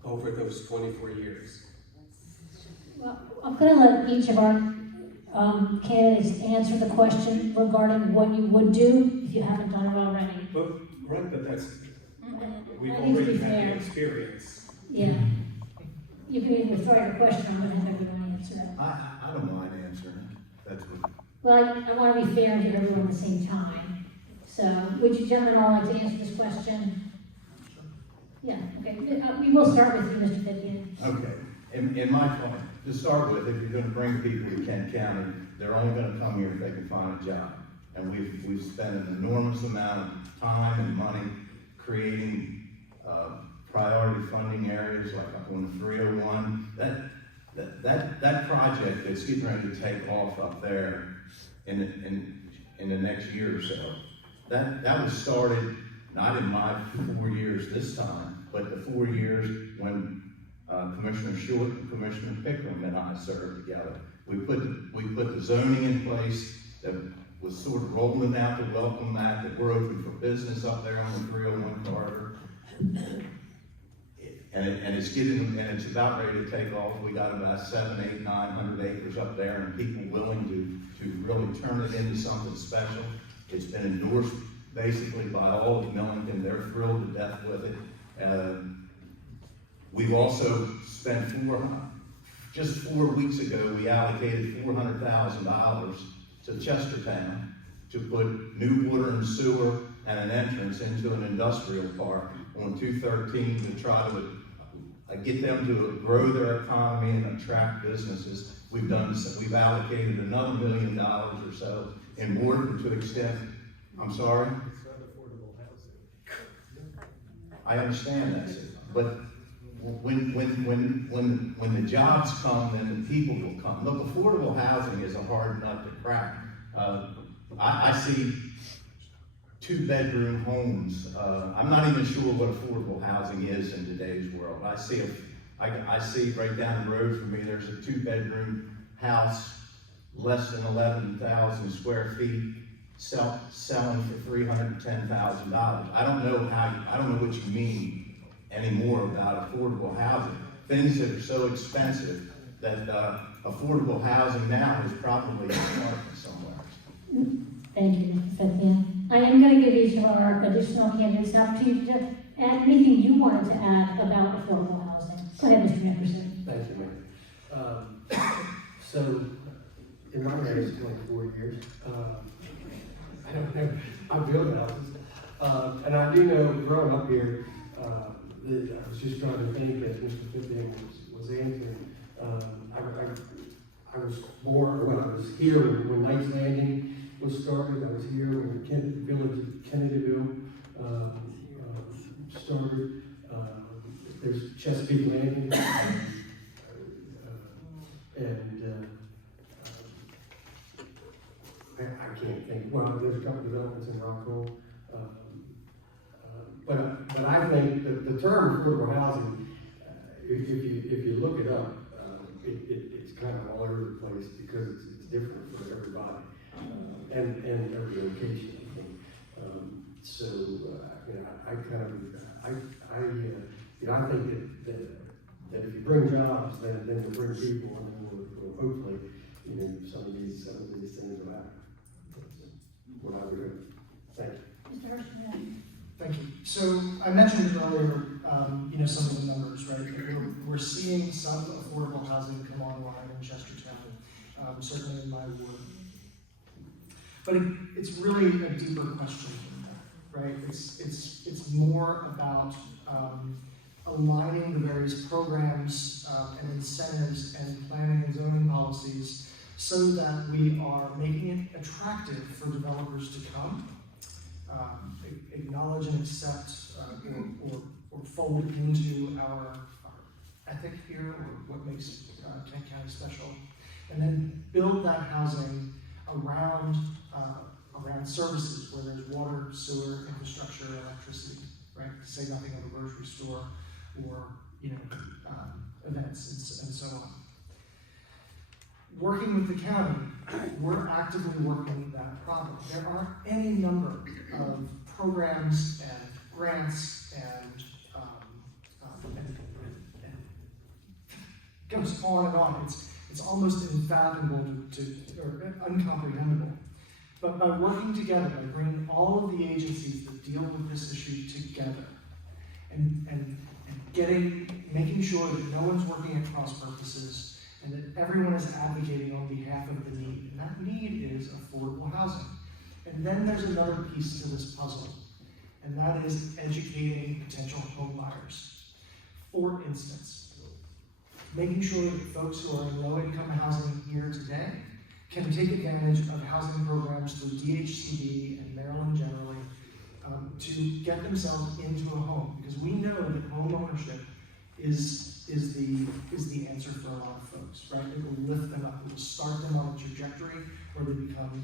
over those 24 years? Well, I'm going to let each of our candidates answer the question regarding what you would do if you haven't done it already. But that's, we've I need to be already had fair. the experience. Yeah. You can even withdraw your question, I'm going to have everyone answer it. I don't mind answering it. That's what. Well, I want to be fair and give everyone at the same time. So, would you gentlemen all like to answer this question? Yeah, okay. We will start with you, Mr. Fithian. Okay, in my point, to start with, if you're gonna bring people to Kent County, they're only gonna come here if they can find a job. And we've spent an enormous amount of time and money creating, priority funding areas like up on the 301. That project that's getting ready to take off up there in the next year or so, that was started not in my 4 years this time, but the 4 years when Commissioner Short and Commissioner Pickram and I served together. We put the zoning in place that was sort of rolling out the welcome mat that we're open for business up there on the 301 corridor. And it's about ready to take off. We got about 700, 800, 900 acres up there, and people willing to really turn it into something special. It's been endorsed basically by all of Millington. They're thrilled to death with it. We've also spent just 4 weeks ago, we allocated $400,000 to Chestertown to put new water and sewer and an entrance into an industrial park on 213 to try to get them to grow their economy and attract businesses. We've allocated another $1 million or so in order to extend. I'm sorry? It's not affordable housing. I understand that, but when the jobs come, then the people will come. Look, affordable housing is a hard nut to crack. I see 2-bedroom homes. I'm not even sure what affordable housing is in today's world. I see right down the road from me, there's a 2-bedroom house, less than 11,000 square feet, selling for $310,000. I don't know what you mean anymore about affordable housing. Things that are so expensive that affordable housing now is probably in the market somewhere. Thank you, Mr. Fithian. I am going to give each of our additional candidates an opportunity to add anything you wanted to add about affordable housing. Go ahead, Mr. Nickerson. Thank you, Mayor. So, in my marriage, 24 years, I don't know, I build houses. And I do know, growing up here, I was just trying to think as Mr. Fithian was answering. I was born, when I was here when Knight's Landing was started. I was here when the village of Kennedyville started. There's Chesapeake Landing, and I can't think. Well, there's a couple developments in Rockville. But I think the term affordable housing, if you look it up, it's kind of all over the place because it's different for everybody and every location. I think. So I think that if you bring jobs, then you'll bring people, and then we'll hopefully some of these things will happen. That's what I would do. Thank you. Mr. Hirschman. Thank you. So I mentioned earlier, some of the numbers, right? We're seeing some affordable housing come online in Chestertown, certainly in my ward. But it's really a deeper question than that, right? It's more about aligning the various programs and incentives and planning and zoning policies so that we are making it attractive for developers to come, acknowledge and accept or fold into our ethic here, or what makes Kent County special, and then build that housing around services where there's water, sewer, infrastructure, electricity, right? To say nothing of a grocery store or events and so on. Working with the county, we're actively working that problem. There are any number of programs and grants and goes on and on. It's almost unfathomable or uncomprehendable. But by working together, by bringing all of the agencies that deal with this issue together, and making sure that no one's working at cross purposes, and that everyone is advocating on behalf of the need. And that need is affordable housing. And then there's another piece to this puzzle, and that is educating potential home buyers. For instance, making sure that folks who are in low-income housing here today can take advantage of housing programs through DHCD and Maryland generally to get themselves into a home, because we know that home ownership is the answer for a lot of folks, right? It will lift them up. It will start them on a trajectory where they become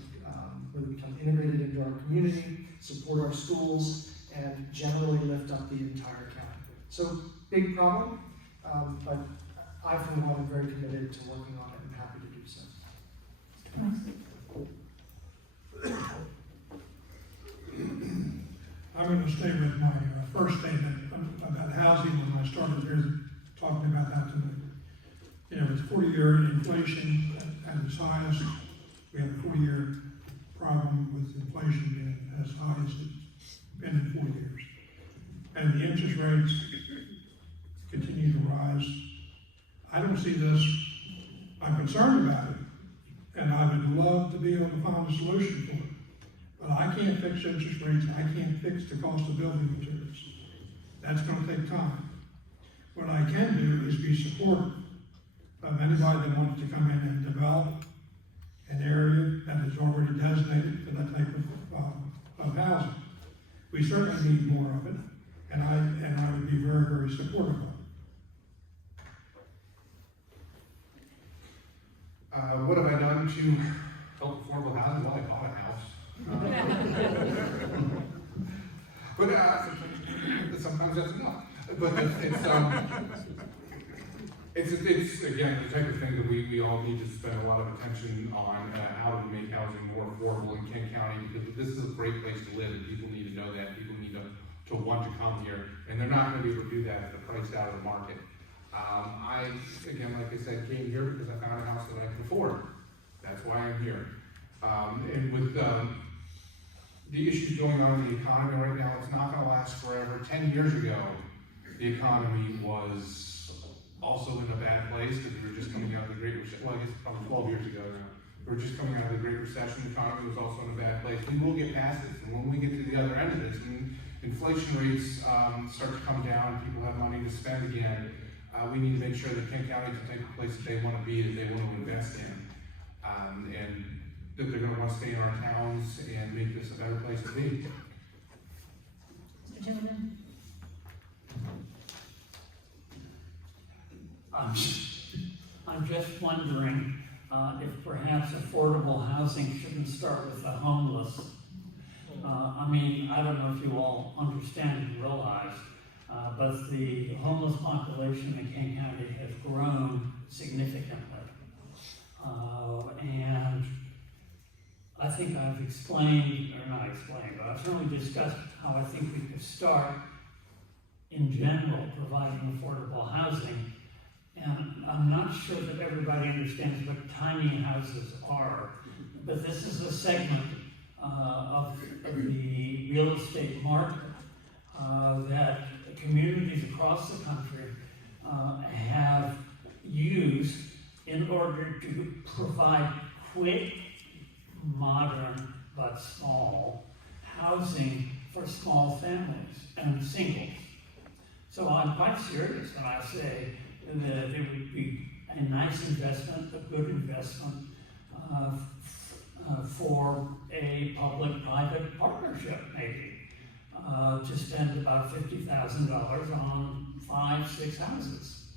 integrated into our community, support our schools, and generally lift up the entire county. So big problem, but I, for one, am very committed to working on it and happy to do so. I'm going to stay with my first statement about housing when I started here talking about that today. It's 40-year inflation at its highest. We have a 40-year problem with inflation being as high as it's been in 4 years. And the interest rates continue to rise. I don't see this. I'm concerned about it, and I would love to be able to find a solution for it. But I can't fix interest rates. I can't fix the cost of building materials. That's going to take time. What I can do is be supportive of anybody that wants to come in and develop an area that is already designated for that type of housing. We certainly need more of it, and I would be very, very supportive of it. What have I done to help affordable housing? Well, I bought a house. But sometimes that's enough. But it's again the type of thing that we all need to spend a lot of attention on how to make housing more affordable in Kent County, because this is a great place to live, and people need to know that. People need to want to come here, and they're not going to be able to do that at the price out of the market. I, again, like I said, came here because I found a house that I can afford. That's why I'm here. And with the issues going on in the economy right now, it's not going to last forever. 10 years ago, the economy was also in a bad place because we were just coming out of the Great Recession. Well, I guess probably 12 years ago now. We were just coming out of the Great Recession. The economy was also in a bad place. We will get past this. And when we get to the other end of this, when inflation rates start to come down, people have money to spend again, we need to make sure that Kent County is the type of place that they want to be, that they want to invest in, and that they're going to want to stay in our towns and make this a better place to be. Mr. Timberman? I'm just wondering if perhaps affordable housing shouldn't start with the homeless. I don't know if you all understand and realize, but the homeless population in Kent County has grown significantly. And I think I've explained, or not explained, but I've certainly discussed how I think we could start, in general, providing affordable housing. And I'm not sure that everybody understands what tiny houses are, but this is a segment of the real estate market that communities across the country have used in order to provide quick, modern, but small housing for small families and singles. So I'm quite serious when I say that it would be a nice investment, a good investment for a public-private partnership, maybe, to spend about $50,000 on 5-6 houses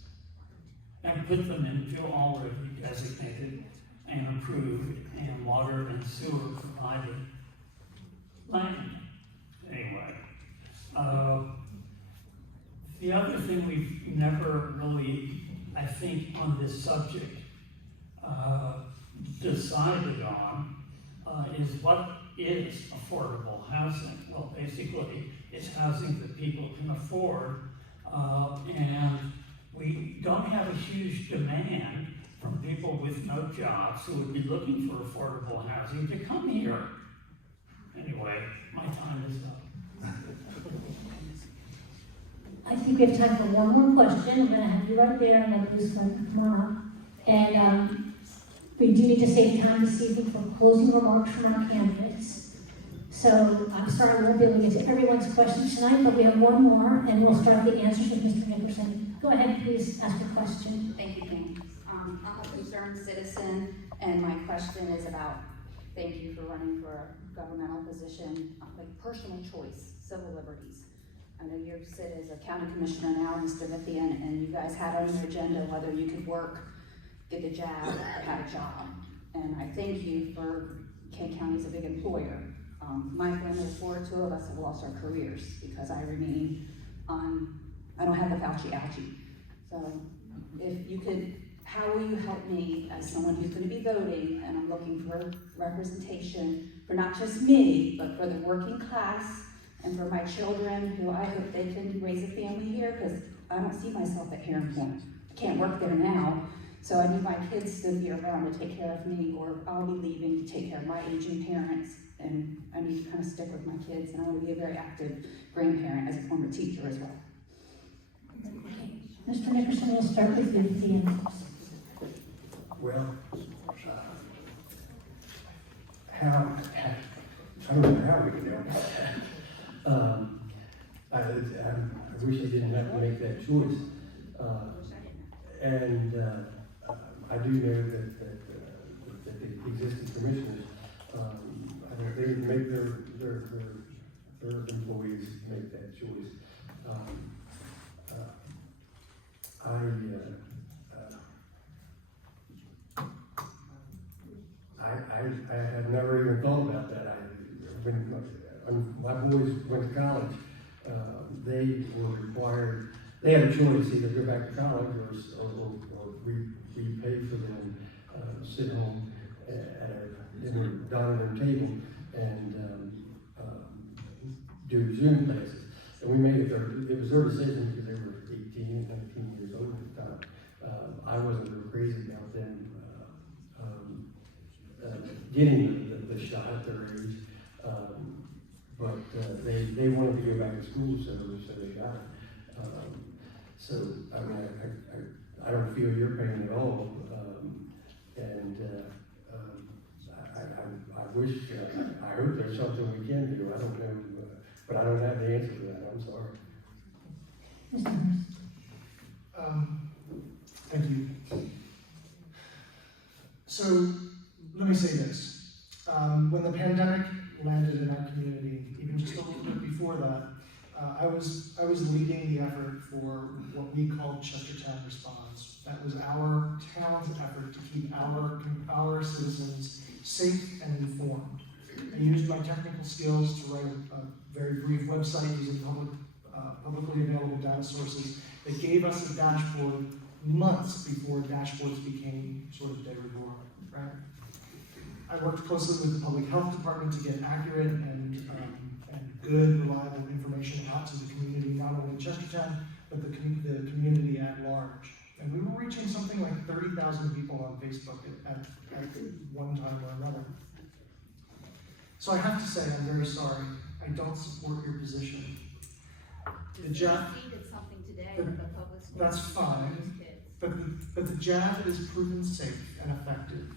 and put them into already designated and approved and water and sewer provided land. Anyway, the other thing we've never really, I think, on this subject decided on is what is affordable housing. Well, basically, it's housing that people can afford, and we don't have a huge demand from people with no jobs who would be looking for affordable housing to come here. Anyway, my time is up. I think we have time for one more question. I'm going to have you right there, and then please come on up. And we do need to save time this evening for closing remarks from our candidates. So I'm sorry we won't be able to get to everyone's questions tonight, but we have one more, and we'll start the answers with Mr. Nickerson. Go ahead, please ask your question. Thank you, King. I'm a concerned citizen, and my question is about, thank you for running for a governmental position, like personal choice, civil liberties. I know you sit as a county commissioner now, Mr. Fithian, and you guys had on your agenda whether you could work, get the jab, or have a job. And I thank you for, Kent County is a big employer. My family of 4, 2 of us have lost our careers because I remain on, I don't have the Fauci ouchie. So if you could, how will you help me as someone who's going to be voting, and I'm looking for representation for not just me, but for the working class and for my children, who I hope they can raise a family here, because I don't see myself at Heron Point. I can't work there now, so I need my kids to be around to take care of me, or I'll be leaving to take care of my aging parents, and I need to kind of stick with my kids, and I want to be a very active grandparent as a former teacher as well. Mr. Nickerson, we'll start with you at the end. Well, I don't know how we can help. I wish I didn't have to make that choice. And I do know that the existing commissioners, I think they make their employees make that choice. I had never even thought about that. When my boys went to college, they were required, they had a choice, either go back to college or we paid for them, sit home at a dining room table and do Zoom classes. And we made it was their decision because they were 18 and 19 years old at the time. I wasn't real crazy about them getting the shot at their age, but they wanted to go back to school, so they got it. So I mean, I don't feel your pain at all, and I wish, I hope there's something we can do. I don't know, but I don't have the answer to that. I'm sorry. Mr. Hurst. Thank you. So let me say this. When the pandemic landed in our community, even just a little bit before that, I was leading the effort for what we called Chestertown Response. That was our town's effort to keep our citizens safe and informed. I used my technical skills to write a very brief website using publicly available data sources that gave us a dashboard months before dashboards became sort of de rigueur, right? I worked closely with the public health department to get accurate and good, reliable information out to the community, not only Chestertown, but the community at large. And we were reaching something like 30,000 people on Facebook at one time or another. So I have to say, I'm very sorry. I don't support your position. The jab, something today with the public schools. that's fine, but the jab is proven safe and effective.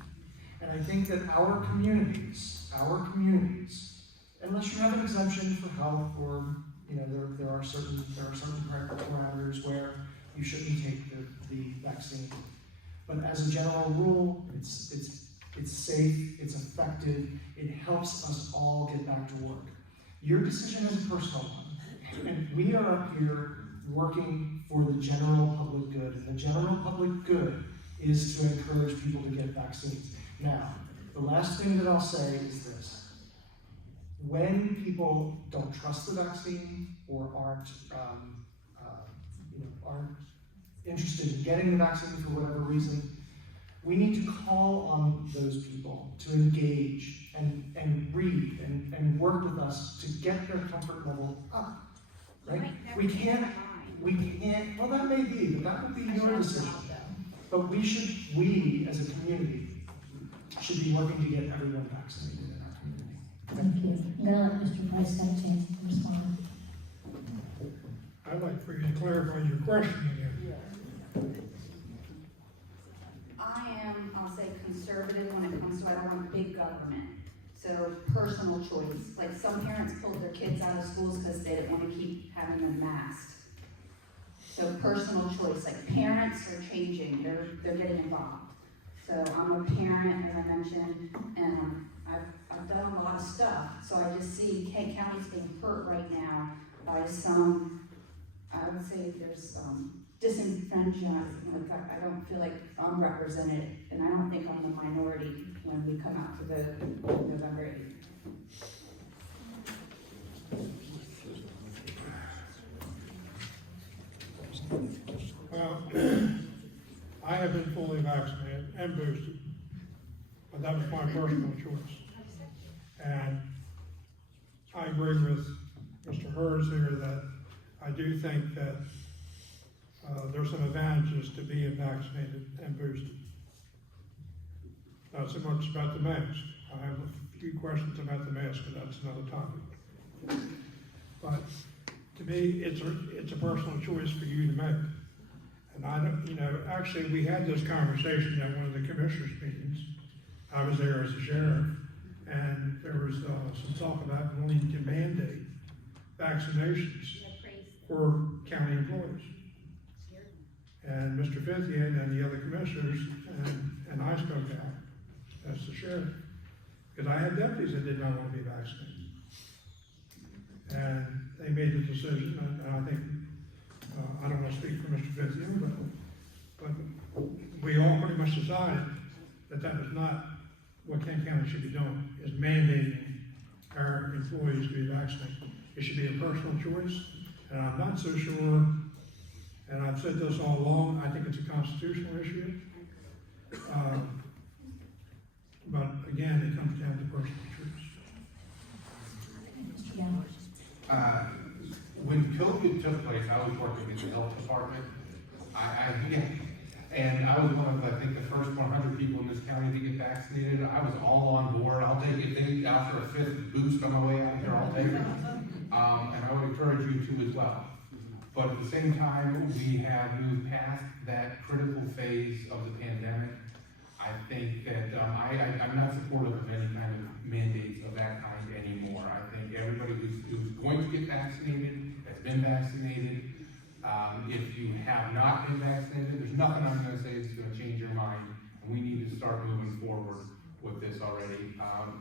And I think that our communities, unless you have an exemption for health or, you know, there are certain parameters where you shouldn't take the vaccine. But as a general rule, it's safe, it's effective, it helps us all get back to work. Your decision is a personal one, and we are up here working for the general public good, and the general public good is to encourage people to get vaccines. Now, the last thing that I'll say is this. When people don't trust the vaccine or aren't interested in getting the vaccine for whatever reason, we need to call on those people to engage and read and work with us to get their comfort level up. Right? We can't, well, that may be, but that would be your decision. But we as a community should be working to get everyone vaccinated in our community. Thank you. I'm gonna let Mr. Price have a chance to respond. I'd like for you to clarify your question again. I'll say conservative when it comes to, I don't want big government. So personal choice, like some parents pulled their kids out of schools because they didn't want to keep having them masked. So personal choice, like parents are changing, they're getting involved. So I'm a parent, as I mentioned, and I've done a lot of stuff. So I just see Kent County's being hurt right now by some, I would say there's disenfranchised. Like I don't feel like I'm represented, and I don't think I'm the minority when we come out to vote November 8th. Well, I have been fully vaccinated and boosted, but that was my personal choice. And I agree with Mr. Herz here that I do think that there's some advantages to being vaccinated and boosted. Not so much about the mask. I have a few questions about the mask, but that's another topic. But to me, it's a personal choice for you to make. And I don't, actually we had this conversation at one of the commissioners' meetings. I was there as a sheriff, and there was some talk about wanting to mandate vaccinations for county employees. And Mr. Fithian and the other commissioners and I spoke out as the sheriff, because I had deputies that did not want to be vaccinated. And they made the decision, and I think, I don't want to speak for Mr. Fithian, but we all pretty much decided that that was not what Kent County should be doing, is mandating our employees to be vaccinated. It should be a personal choice, and I'm not so sure, and I've said this all along, I think it's a constitutional issue. But again, it comes down to personal choice. Mr. Gallo. When COVID took place, I was working in the health department. And I was one of, I think, the first 100 people in this county to get vaccinated. I was all on board. I'll take it. If they offer a 5th boost on the way out here, I'll take it. And I would encourage you to as well. But at the same time, we have moved past that critical phase of the pandemic. I think that I'm not supportive of any kind of mandates of that kind anymore. I think everybody who's going to get vaccinated has been vaccinated. If you have not been vaccinated, there's nothing I'm going to say that's going to change your mind. And we need to start moving forward with this already.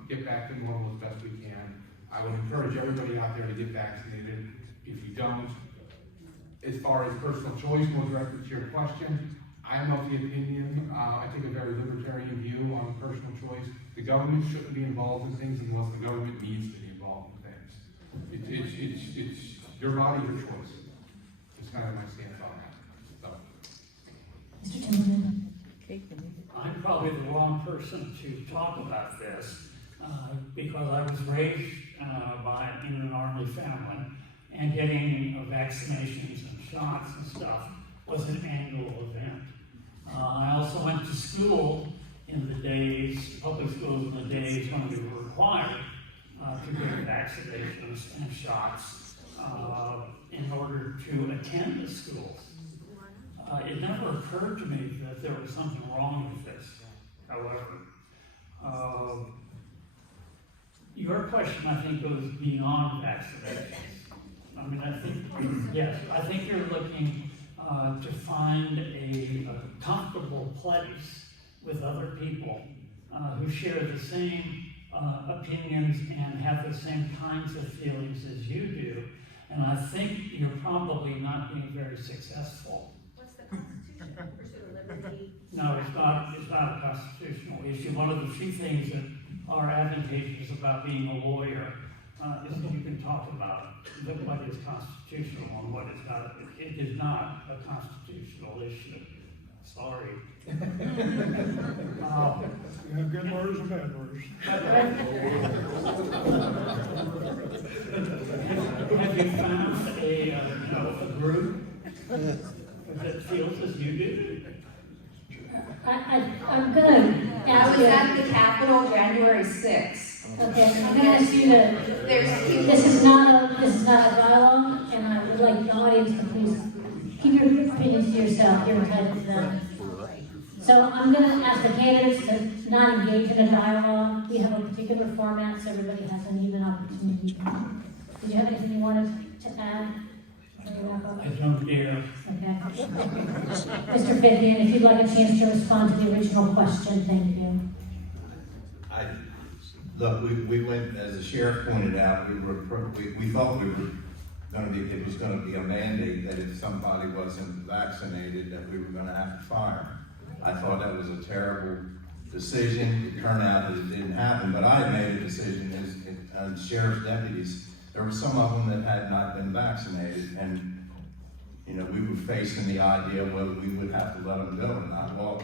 Get back to normal as best we can. I would encourage everybody out there to get vaccinated. If you don't, as far as personal choice, more directly to your question, I'm of the opinion, I take a very libertarian view on personal choice. The government shouldn't be involved in things unless the government needs to be involved in things. It's your body, your choice. It's kind of my stance on that. So. Mr. Timberman. I'm probably the wrong person to talk about this because I was raised in an Army family, and getting vaccinations and shots and stuff was an annual event. I also went to school in the days, public schools in the days when we were required to get vaccinations and shots in order to attend the schools. It never occurred to me that there was something wrong with this, however. Your question, I think, goes beyond vaccinations. I mean, I think, yes, I think you're looking to find a comfortable place with other people who share the same opinions and have the same kinds of feelings as you do. And I think you're probably not being very successful. What's the Constitution? Pursuit of liberty? No, it's not a constitutional issue. One of the few things that are advantageous about being a lawyer is that you can talk about what is constitutional and what is not. It is not a constitutional issue. Sorry. You have good lawyers and bad lawyers. Have you found a group that feels as you do? I'm gonna I ask was you. at the Capitol January 6th. Okay, I'm gonna ask you to, this is not a dialogue, and I would like the audience to please keep your opinions to yourself, you're entitled to them. So I'm gonna ask the candidates to not engage in a dialogue. We have a particular format, so everybody has an even opportunity. Did you have anything you wanted to add? I don't dare. Okay. Mr. Fithian, if you'd like a chance to respond to the original question, thank you. Look, we went, as the sheriff pointed out, we thought we were gonna be, it was gonna be a mandate that if somebody wasn't vaccinated, that we were gonna have to fire them. I thought that was a terrible decision. It turned out that it didn't happen, but I made a decision as sheriff's deputies. There were some of them that had not been vaccinated, and we were facing the idea of whether we would have to let them go or not. Well,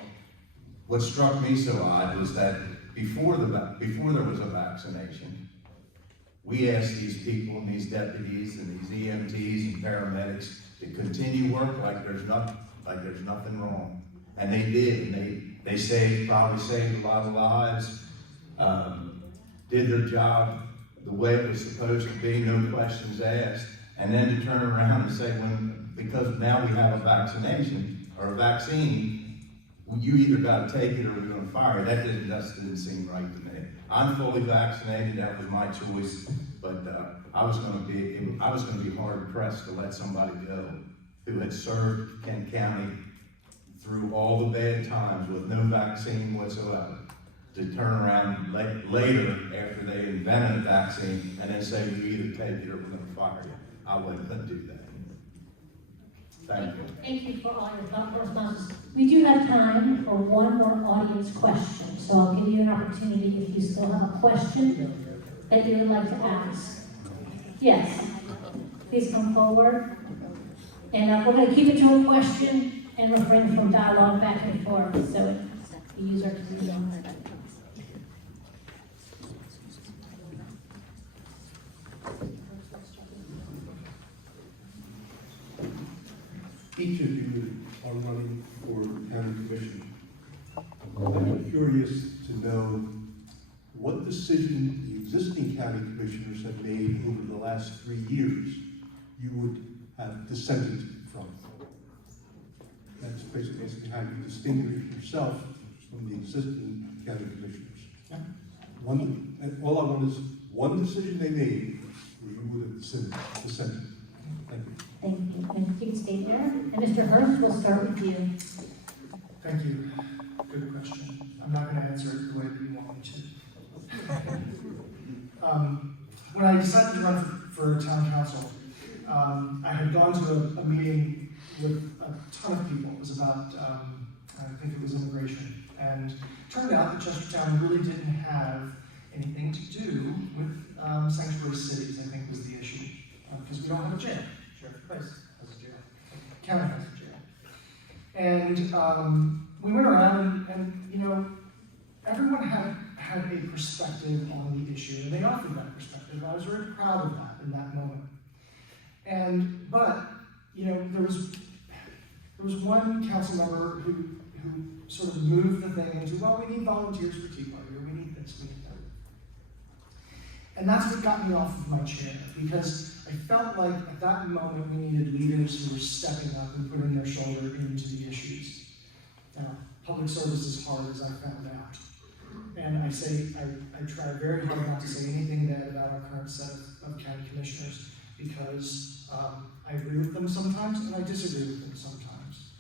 what struck me so odd was that before there was a vaccination, we asked these people and these deputies and these EMTs and paramedics to continue work like there's nothing wrong, and they did. And they probably saved a lot of lives, did their job the way it was supposed to be, no questions asked, and then to turn around and say, because now we have a vaccination or a vaccine, you either got to take it or we're going to fire you. That didn't seem right to me. I'm fully vaccinated. That was my choice, but I was going to be hard pressed to let somebody go who had served Kent County through all the bad times with no vaccine whatsoever, to turn around later after they invented a vaccine and then say, you either take it or we're going to fire you. I wasn't going to do that. Thank you. Thank you for all your thoughtful responses. We do have time for one more audience question, so I'll give you an opportunity if you still have a question that you would like to ask. Yes, please come forward. And we're going to keep it to a question and refrain from dialogue back and forth, so we use our time. Each of you are running for county commission. I'm curious to know what decision the existing county commissioners have made over the last 3 years you would have dissented from. That's basically how you distinguish yourself from the existing county commissioners. Yeah. And all I want is one decision they made where you would have dissented. Thank you. Thank you. And you can stay there. And Mr. Herz, we'll start with you. Thank you. Good question. I'm not going to answer it the way that you want me to. When I decided to run for town council, I had gone to a meeting with a ton of people. It was about, I think it was immigration. And it turned out that Chestertown really didn't have anything to do with sanctuary cities, I think was the issue. Because we don't have a jail. Sheriff Place has a jail. County has a jail. And we went around and everyone had a perspective on the issue, and they offered that perspective. I was very proud of that in that moment. But there was one council member who sort of moved the thing into, well, we need volunteers for Tea Party, or we need this, we need that. And that's what got me off of my chair, because I felt like at that moment we needed leaders who were stepping up and putting their shoulder into the issues. Now, public service is hard, as I found out. And I try very hard not to say anything bad about our current set of county commissioners, because I agree with them sometimes and I disagree with them sometimes.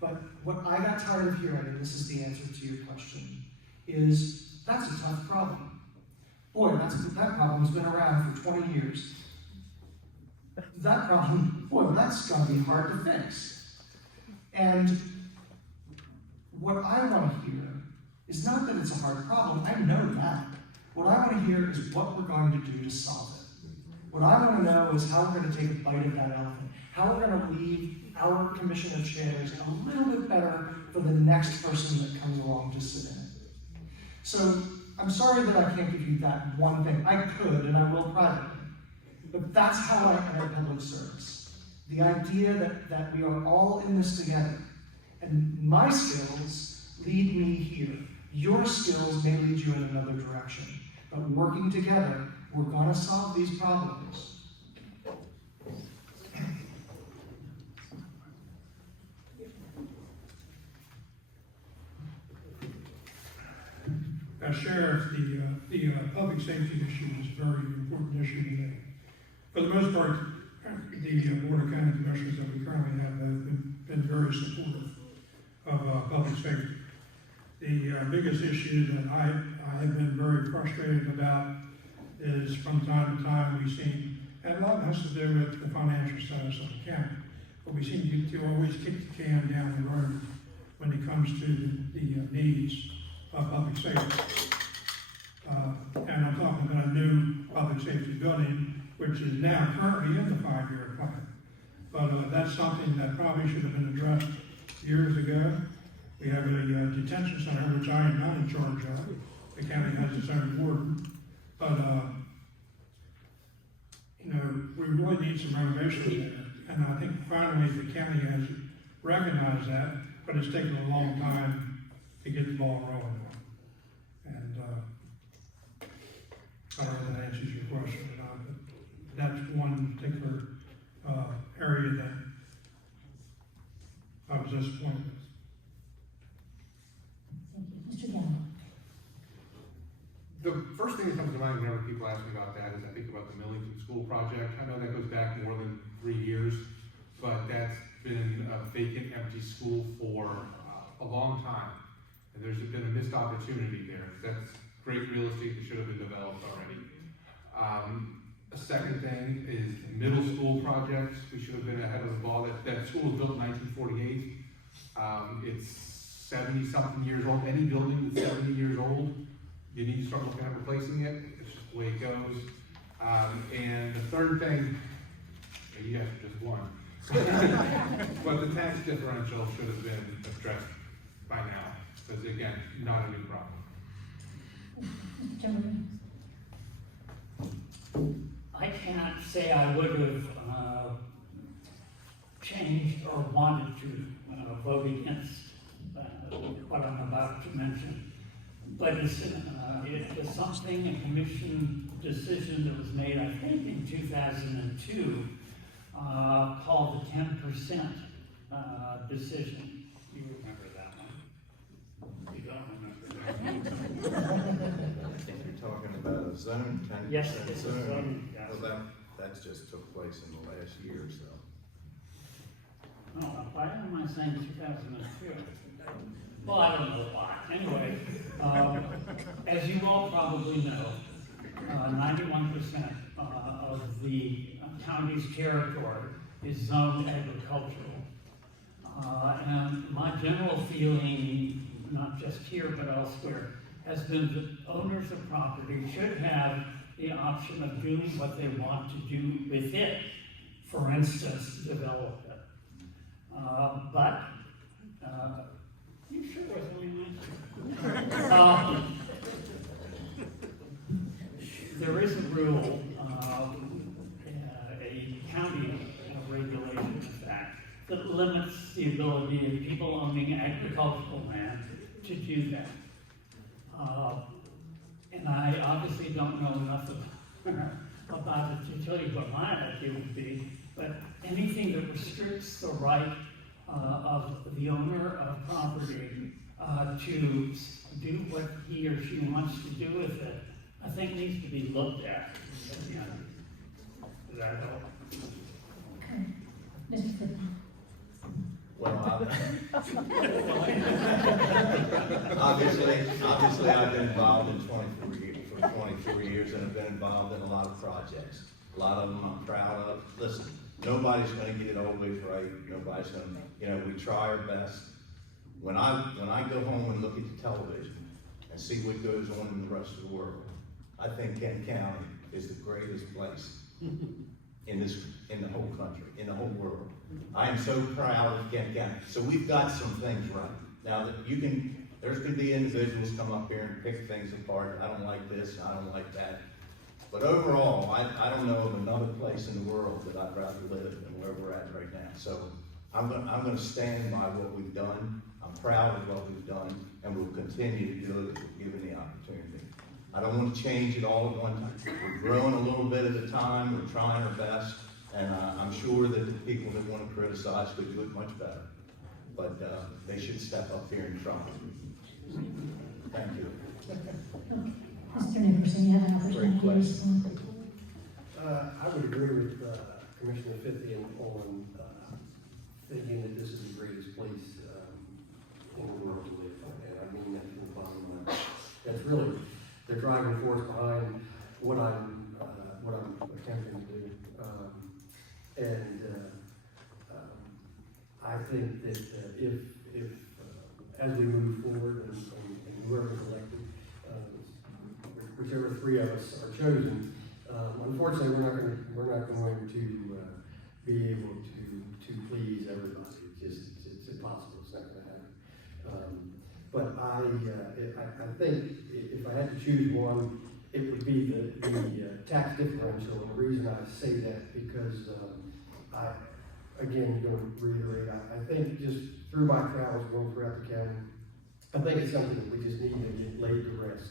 But what I got tired of hearing, and this is the answer to your question, is that's a tough problem. Boy, that problem's been around for 20 years. That problem, boy, that's gonna be hard to fix. And what I want to hear is not that it's a hard problem, I know that. What I want to hear is what we're going to do to solve it. What I want to know is how we're going to take a bite of that elephant, how we're going to leave our commission of chairs a little bit better for the next person that comes along to sit in it. So I'm sorry that I can't give you that one thing. I could, and I will privately. But that's how I enter public service. The idea that we are all in this together. And my skills lead me here. Your skills may lead you in another direction. But working together, we're going to solve these problems. As sheriff, the public safety issue is a very important issue to me. For the most part, the Board of County Commissioners that we currently have been very supportive of public safety. The biggest issue that I have been very frustrated about is from time to time we seem, and a lot has to do with the financial status of the county, but we seem to always kick the can down the road when it comes to the needs of public safety. And I'm talking about a new public safety building, which is now currently in the 5-year plan. But that's something that probably should have been addressed years ago. We have a detention center, which I am not in charge of. The county has its own warden. But, we really need some renovations there. And I think finally the county has recognized that, but it's taken a long time to get the ball rolling. And I don't know if that answers your question or not, but that's one particular area that I was disappointed with. Thank you. Mr. Gallo. The first thing that comes to mind whenever people ask me about that is I think about the Millington School project. I know that goes back more than 3 years, but that's been a vacant, empty school for a long time. And there's been a missed opportunity there. That's great real estate that should have been developed already. A second thing is middle school projects. We should have been ahead of the ball. That school was built in 1948. It's 70-something years old. Any building that's 70 years old, you need to start looking at replacing it. It's just the way it goes. And the third thing, you guys just won. But the tax differential should have been addressed by now. Because again, not a new problem. Mr. Timberman. I can't say I would have changed or wanted to vote against what I'm about to mention. But it's something, a commission decision that was made, I think, in 2002, called the 10% decision. You remember that one? You don't remember that one? I think you're talking about a zone, 10% Yes, it's a zone, yeah. Well, that just took place in the last year or so. Oh, why am I saying 2002? Well, I don't know why. Anyway, as you all probably know, 91% of the county's territory is zoned agricultural. And my general feeling, not just here but elsewhere, has been that owners of property should have the option of doing what they want to do with it. For instance, develop it. But you sure was really nice. There is a rule, a county regulation, in fact, that limits the ability of people owning agricultural land to do that. And I obviously don't know enough about it to tell you what my idea would be, but anything that restricts the right of the owner of property to do what he or she wants to do with it, I think needs to be looked at. Yeah. Does that help? Okay. Mr. Fithian. Well, obviously, I've been involved in 24 years, and have been involved in a lot of projects. A lot of them I'm proud of. Listen, nobody's going to get it always right. Nobody's going to, we try our best. When I go home and look at the television and see what goes on in the rest of the world, I think Kent County is the greatest place in the whole country, in the whole world. I am so proud of Kent County. So we've got some things right. Now that there's going to be individuals come up here and pick things apart. I don't like this, and I don't like that. But overall, I don't know of another place in the world that I'd rather live than where we're at right now. So I'm going to stand by what we've done. I'm proud of what we've done, and we'll continue to do it if we're given the opportunity. I don't want to change it all at one time. We're growing a little bit at a time. We're trying our best, and I'm sure that the people that want to criticize could do it much better. But they should step up here and try. Thank you. Mr. Nickerson, you have an opportunity to respond. I would agree with Commissioner Fithian on thinking that this is the greatest place in the world to live, and I mean that from the bottom of my heart. That's really the driving force behind what I'm attempting to do. I think that if as we move forward and whoever's elected, whichever three of us are chosen, unfortunately we're not going to be able to please everybody. It's impossible. It's not going to happen. But I think if I had to choose one, it would be the tax differential. And the reason I say that because again, going to reiterate, I think just through my travels going throughout the county, I think it's something that we just need to get laid to rest.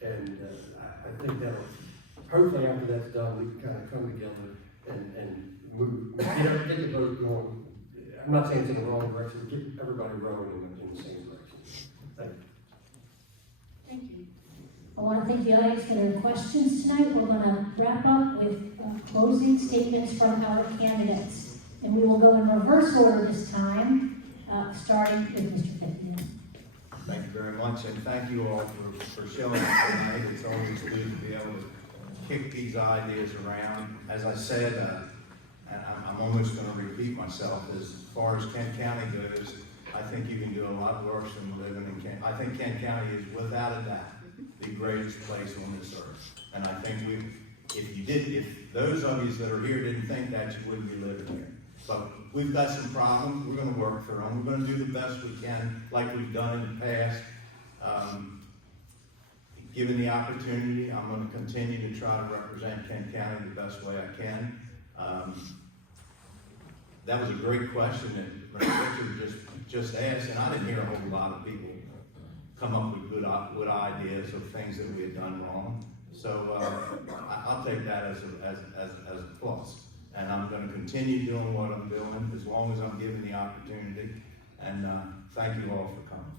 And I think that'll, hopefully after that's done, we can kind of come together and move, get the vote going. I'm not saying it's in the wrong direction, get everybody rowing in the same direction. Thank you. Thank you. I want to thank the audience for their questions tonight. We're going to wrap up with closing statements from our candidates. And we will go in reverse order this time, starting with Mr. Fithian. Thank you very much, and thank you all for showing up tonight. It's always good to be able to kick these ideas around. As I said, and I'm almost going to repeat myself, as far as Kent County goes, I think you can do a lot worse than living in Kent. I think Kent County is, without a doubt, the greatest place on this earth. And I think if those of you that are here didn't think that, you wouldn't be living here. But we've got some problems. We're going to work through them. We're going to do the best we can, like we've done in the past. Given the opportunity, I'm going to continue to try to represent Kent County the best way I can. That was a great question that Richard just asked, and I didn't hear a whole lot of people come up with good ideas of things that we had done wrong. So I'll take that as a plus. And I'm going to continue doing what I'm doing as long as I'm given the opportunity. And thank you all for coming.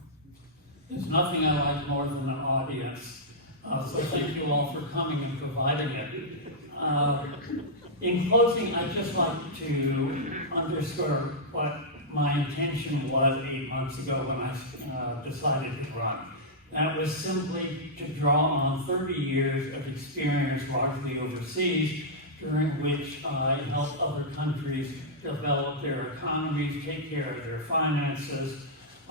There's nothing I like more than an audience. So thank you all for coming and providing it. In closing, I'd just like to underscore what my intention was 8 months ago when I decided to run. That was simply to draw on 30 years of experience, largely overseas, during which I helped other countries develop their economies, take care of their finances,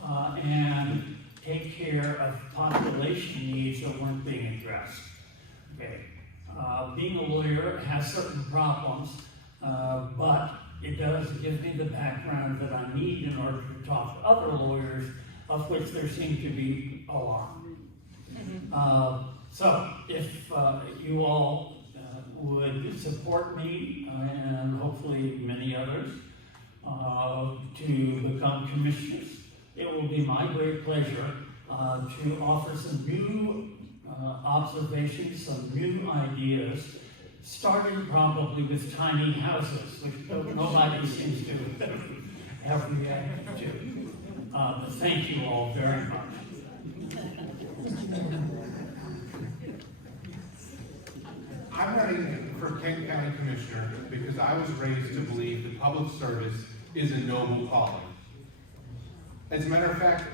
and take care of population needs that weren't being addressed. Okay. Being a lawyer has certain problems, but it does give me the background that I need in order to talk to other lawyers, of which there seem to be a lot. So if you all would support me and hopefully many others to become commissioners, it will be my great pleasure to offer some new observations, some new ideas, starting probably with tiny houses, which nobody seems to have reacted to. Thank you all very much. I'm running for Kent County Commissioner because I was raised to believe that public service is a noble calling. As a matter of fact,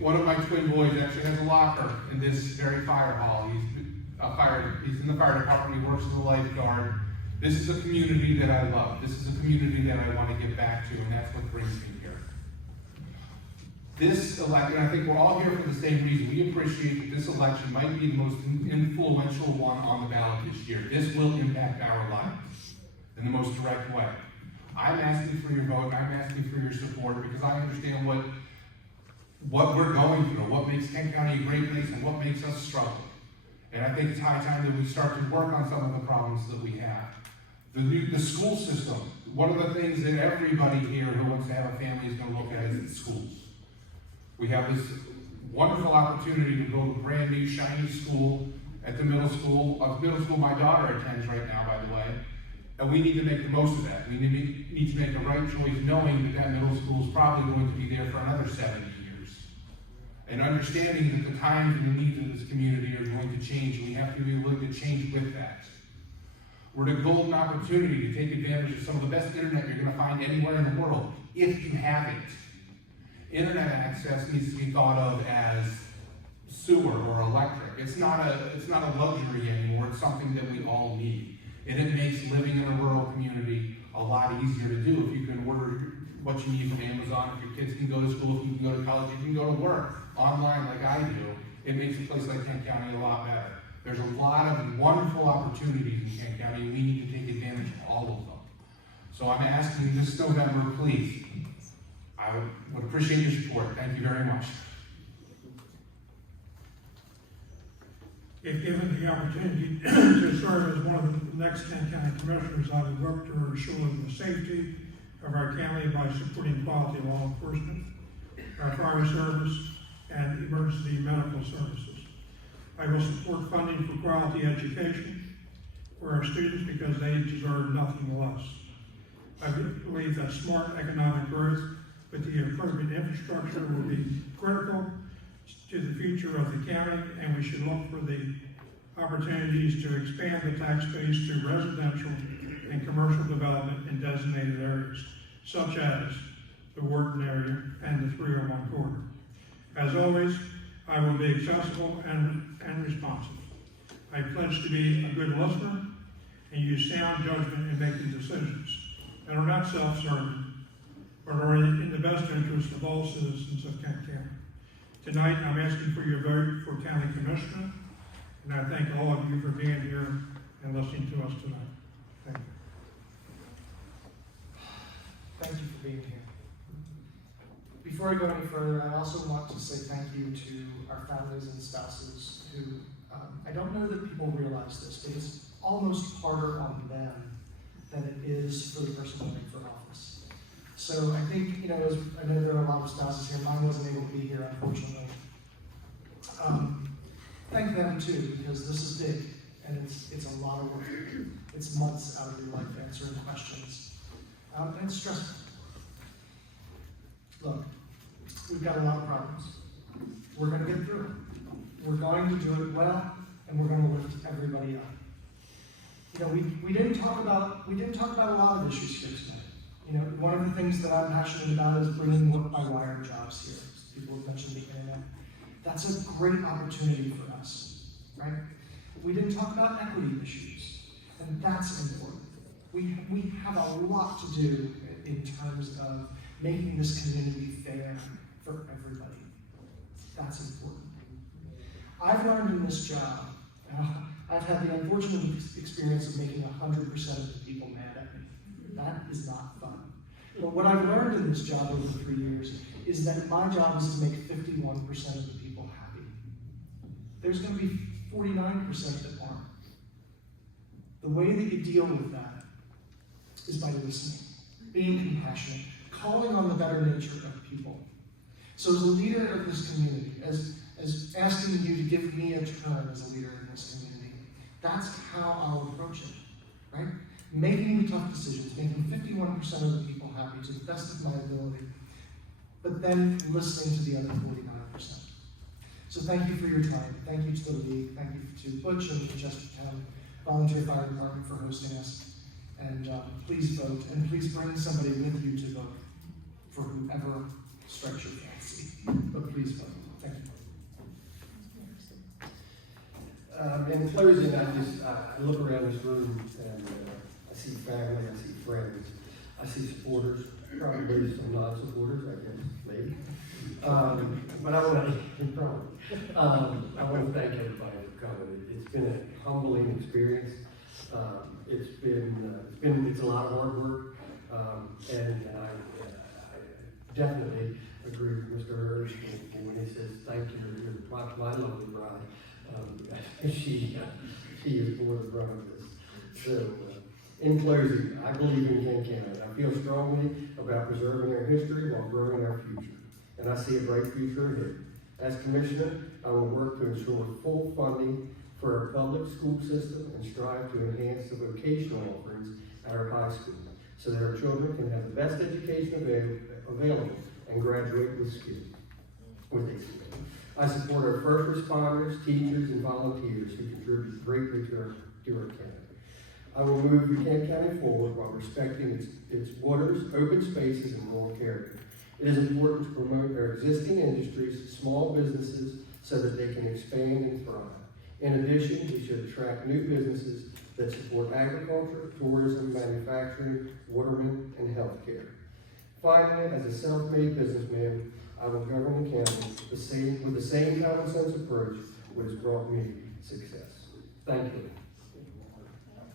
one of my twin boys actually has a locker in this very fire hall. He's in the fire department, he works as a lifeguard. This is a community that I love. This is a community that I want to get back to, and that's what brings me here. This election, I think we're all here for the same reason. We appreciate that this election might be the most influential one on the ballot this year. This will impact our lives in the most direct way. I'm asking for your vote, I'm asking for your support, because I understand what we're going through, what makes Kent County a great place, and what makes us struggle. And I think it's high time that we start to work on some of the problems that we have. The school system, one of the things that everybody here who wants to have a family is going to look at is the schools. We have this wonderful opportunity to build a brand new shiny school at the middle school my daughter attends right now, by the way. And we need to make the most of that. We need to make the right choice, knowing that middle school is probably going to be there for another 70 years. And understanding that the times and the needs of this community are going to change, and we have to be willing to change with that. We're at a golden opportunity to take advantage of some of the best internet you're going to find anywhere in the world, if you have it. Internet access needs to be thought of as sewer or electric. It's not a luxury anymore. It's something that we all need. And it makes living in a rural community a lot easier to do. If you can order what you need from Amazon, if your kids can go to school, if you can go to college, if you can go to work online like I do, it makes a place like Kent County a lot better. There's a lot of wonderful opportunities in Kent County, and we need to take advantage of all of them. So I'm asking this November, please, I would appreciate your support. Thank you very much. If given the opportunity to serve as one of the next Kent County Commissioners, I would work to ensure the safety of our county by supporting quality law enforcement, our fire service, and emergency medical services. I will support funding for quality education for our students because they deserve nothing less. I believe that smart economic growth with the appropriate infrastructure will be critical to the future of the county, and we should look for the opportunities to expand the tax base through residential and commercial development in designated areas, such as the Wharton area and the 301 corridor. As always, I will be accessible and responsive. I pledge to be a good listener and use sound judgment in making decisions that are not self-serving, but are in the best interest of all citizens of Kent County. Tonight, I'm asking for your vote for County Commissioner, and I thank all of you for being here and listening to us tonight. Thank you. Thank you for being here. Before I go any further, I also want to say thank you to our families and spouses who, I don't know that people realize this, but it's almost harder on them than it is for the person running for office. So I think, I know there are a lot of spouses here. Mine wasn't able to be here, unfortunately. Thank them too, because this is big, and it's a lot of work. It's months out of your life answering questions. And it's stressful. Look, we've got a lot of problems. We're going to get through it. We're going to do it well, and we're going to lift everybody up. We didn't talk about a lot of issues here tonight. One of the things that I'm passionate about is bringing work-by-wire jobs here. People have mentioned the internet. That's a great opportunity for us, right? We didn't talk about equity issues, and that's important. We have a lot to do in terms of making this community fair for everybody. That's important. I've learned in this job, I've had the unfortunate experience of making 100% of the people mad at me. That is not fun. But what I've learned in this job over 3 years is that my job is to make 51% of the people happy. There's going to be 49% that aren't. The way that you deal with that is by listening, being compassionate, calling on the better nature of people. So as a leader of this community, as asking you to give me a turn as a leader in this community, that's how I'll approach it, right? Making the tough decisions, making 51% of the people happy to the best of my ability, but then listening to the other 49%. So thank you for your time. Thank you to the league. Thank you to Butch and the Chestertown Volunteer Fire Department for hosting us. And please vote, and please bring somebody with you to vote for whoever strikes your fancy. But please vote. Thank you. In closing, I look around this room and I see family, I see friends, I see supporters, probably some non-supporters, I guess, maybe. But I want to, I want to thank everybody for coming. It's been a humbling experience. It's a lot of hard work, and I definitely agree with Mr. Herz when he says, thank you, you're my lovely bride. She is more the brunt of this. So, in closing, I believe in Kent County. I feel strongly about preserving our history while growing our future, and I see a bright future ahead. As Commissioner, I will work to ensure full funding for our public school system and strive to enhance the vocational offerings at our high school so that our children can have the best education available and graduate with skills. I support our first responders, teachers, and volunteers who contribute greatly to our county. I will move the Kent County forward while respecting its waters, open spaces, and rural character. It is important to promote our existing industries, small businesses, so that they can expand and thrive. In addition, we should attract new businesses that support agriculture, tourism, manufacturing, watermen, and healthcare. Finally, as a self-made businessman, I will govern the county with the same common sense approach which has brought me success. Thank you.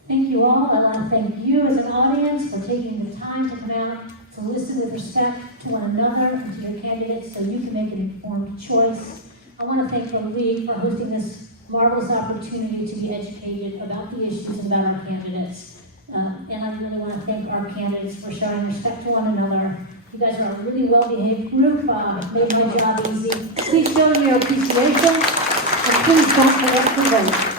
Thank you all. I want to thank you as an audience for taking the time to come out to listen with respect to one another and to your candidates so you can make an informed choice. I want to thank the league for hosting this marvelous opportunity to be educated about the issues and about our candidates. And I really want to thank our candidates for showing respect to one another. You guys are a really well-behaved group. Made my job easy. Please show your appreciation, and please don't forget to vote.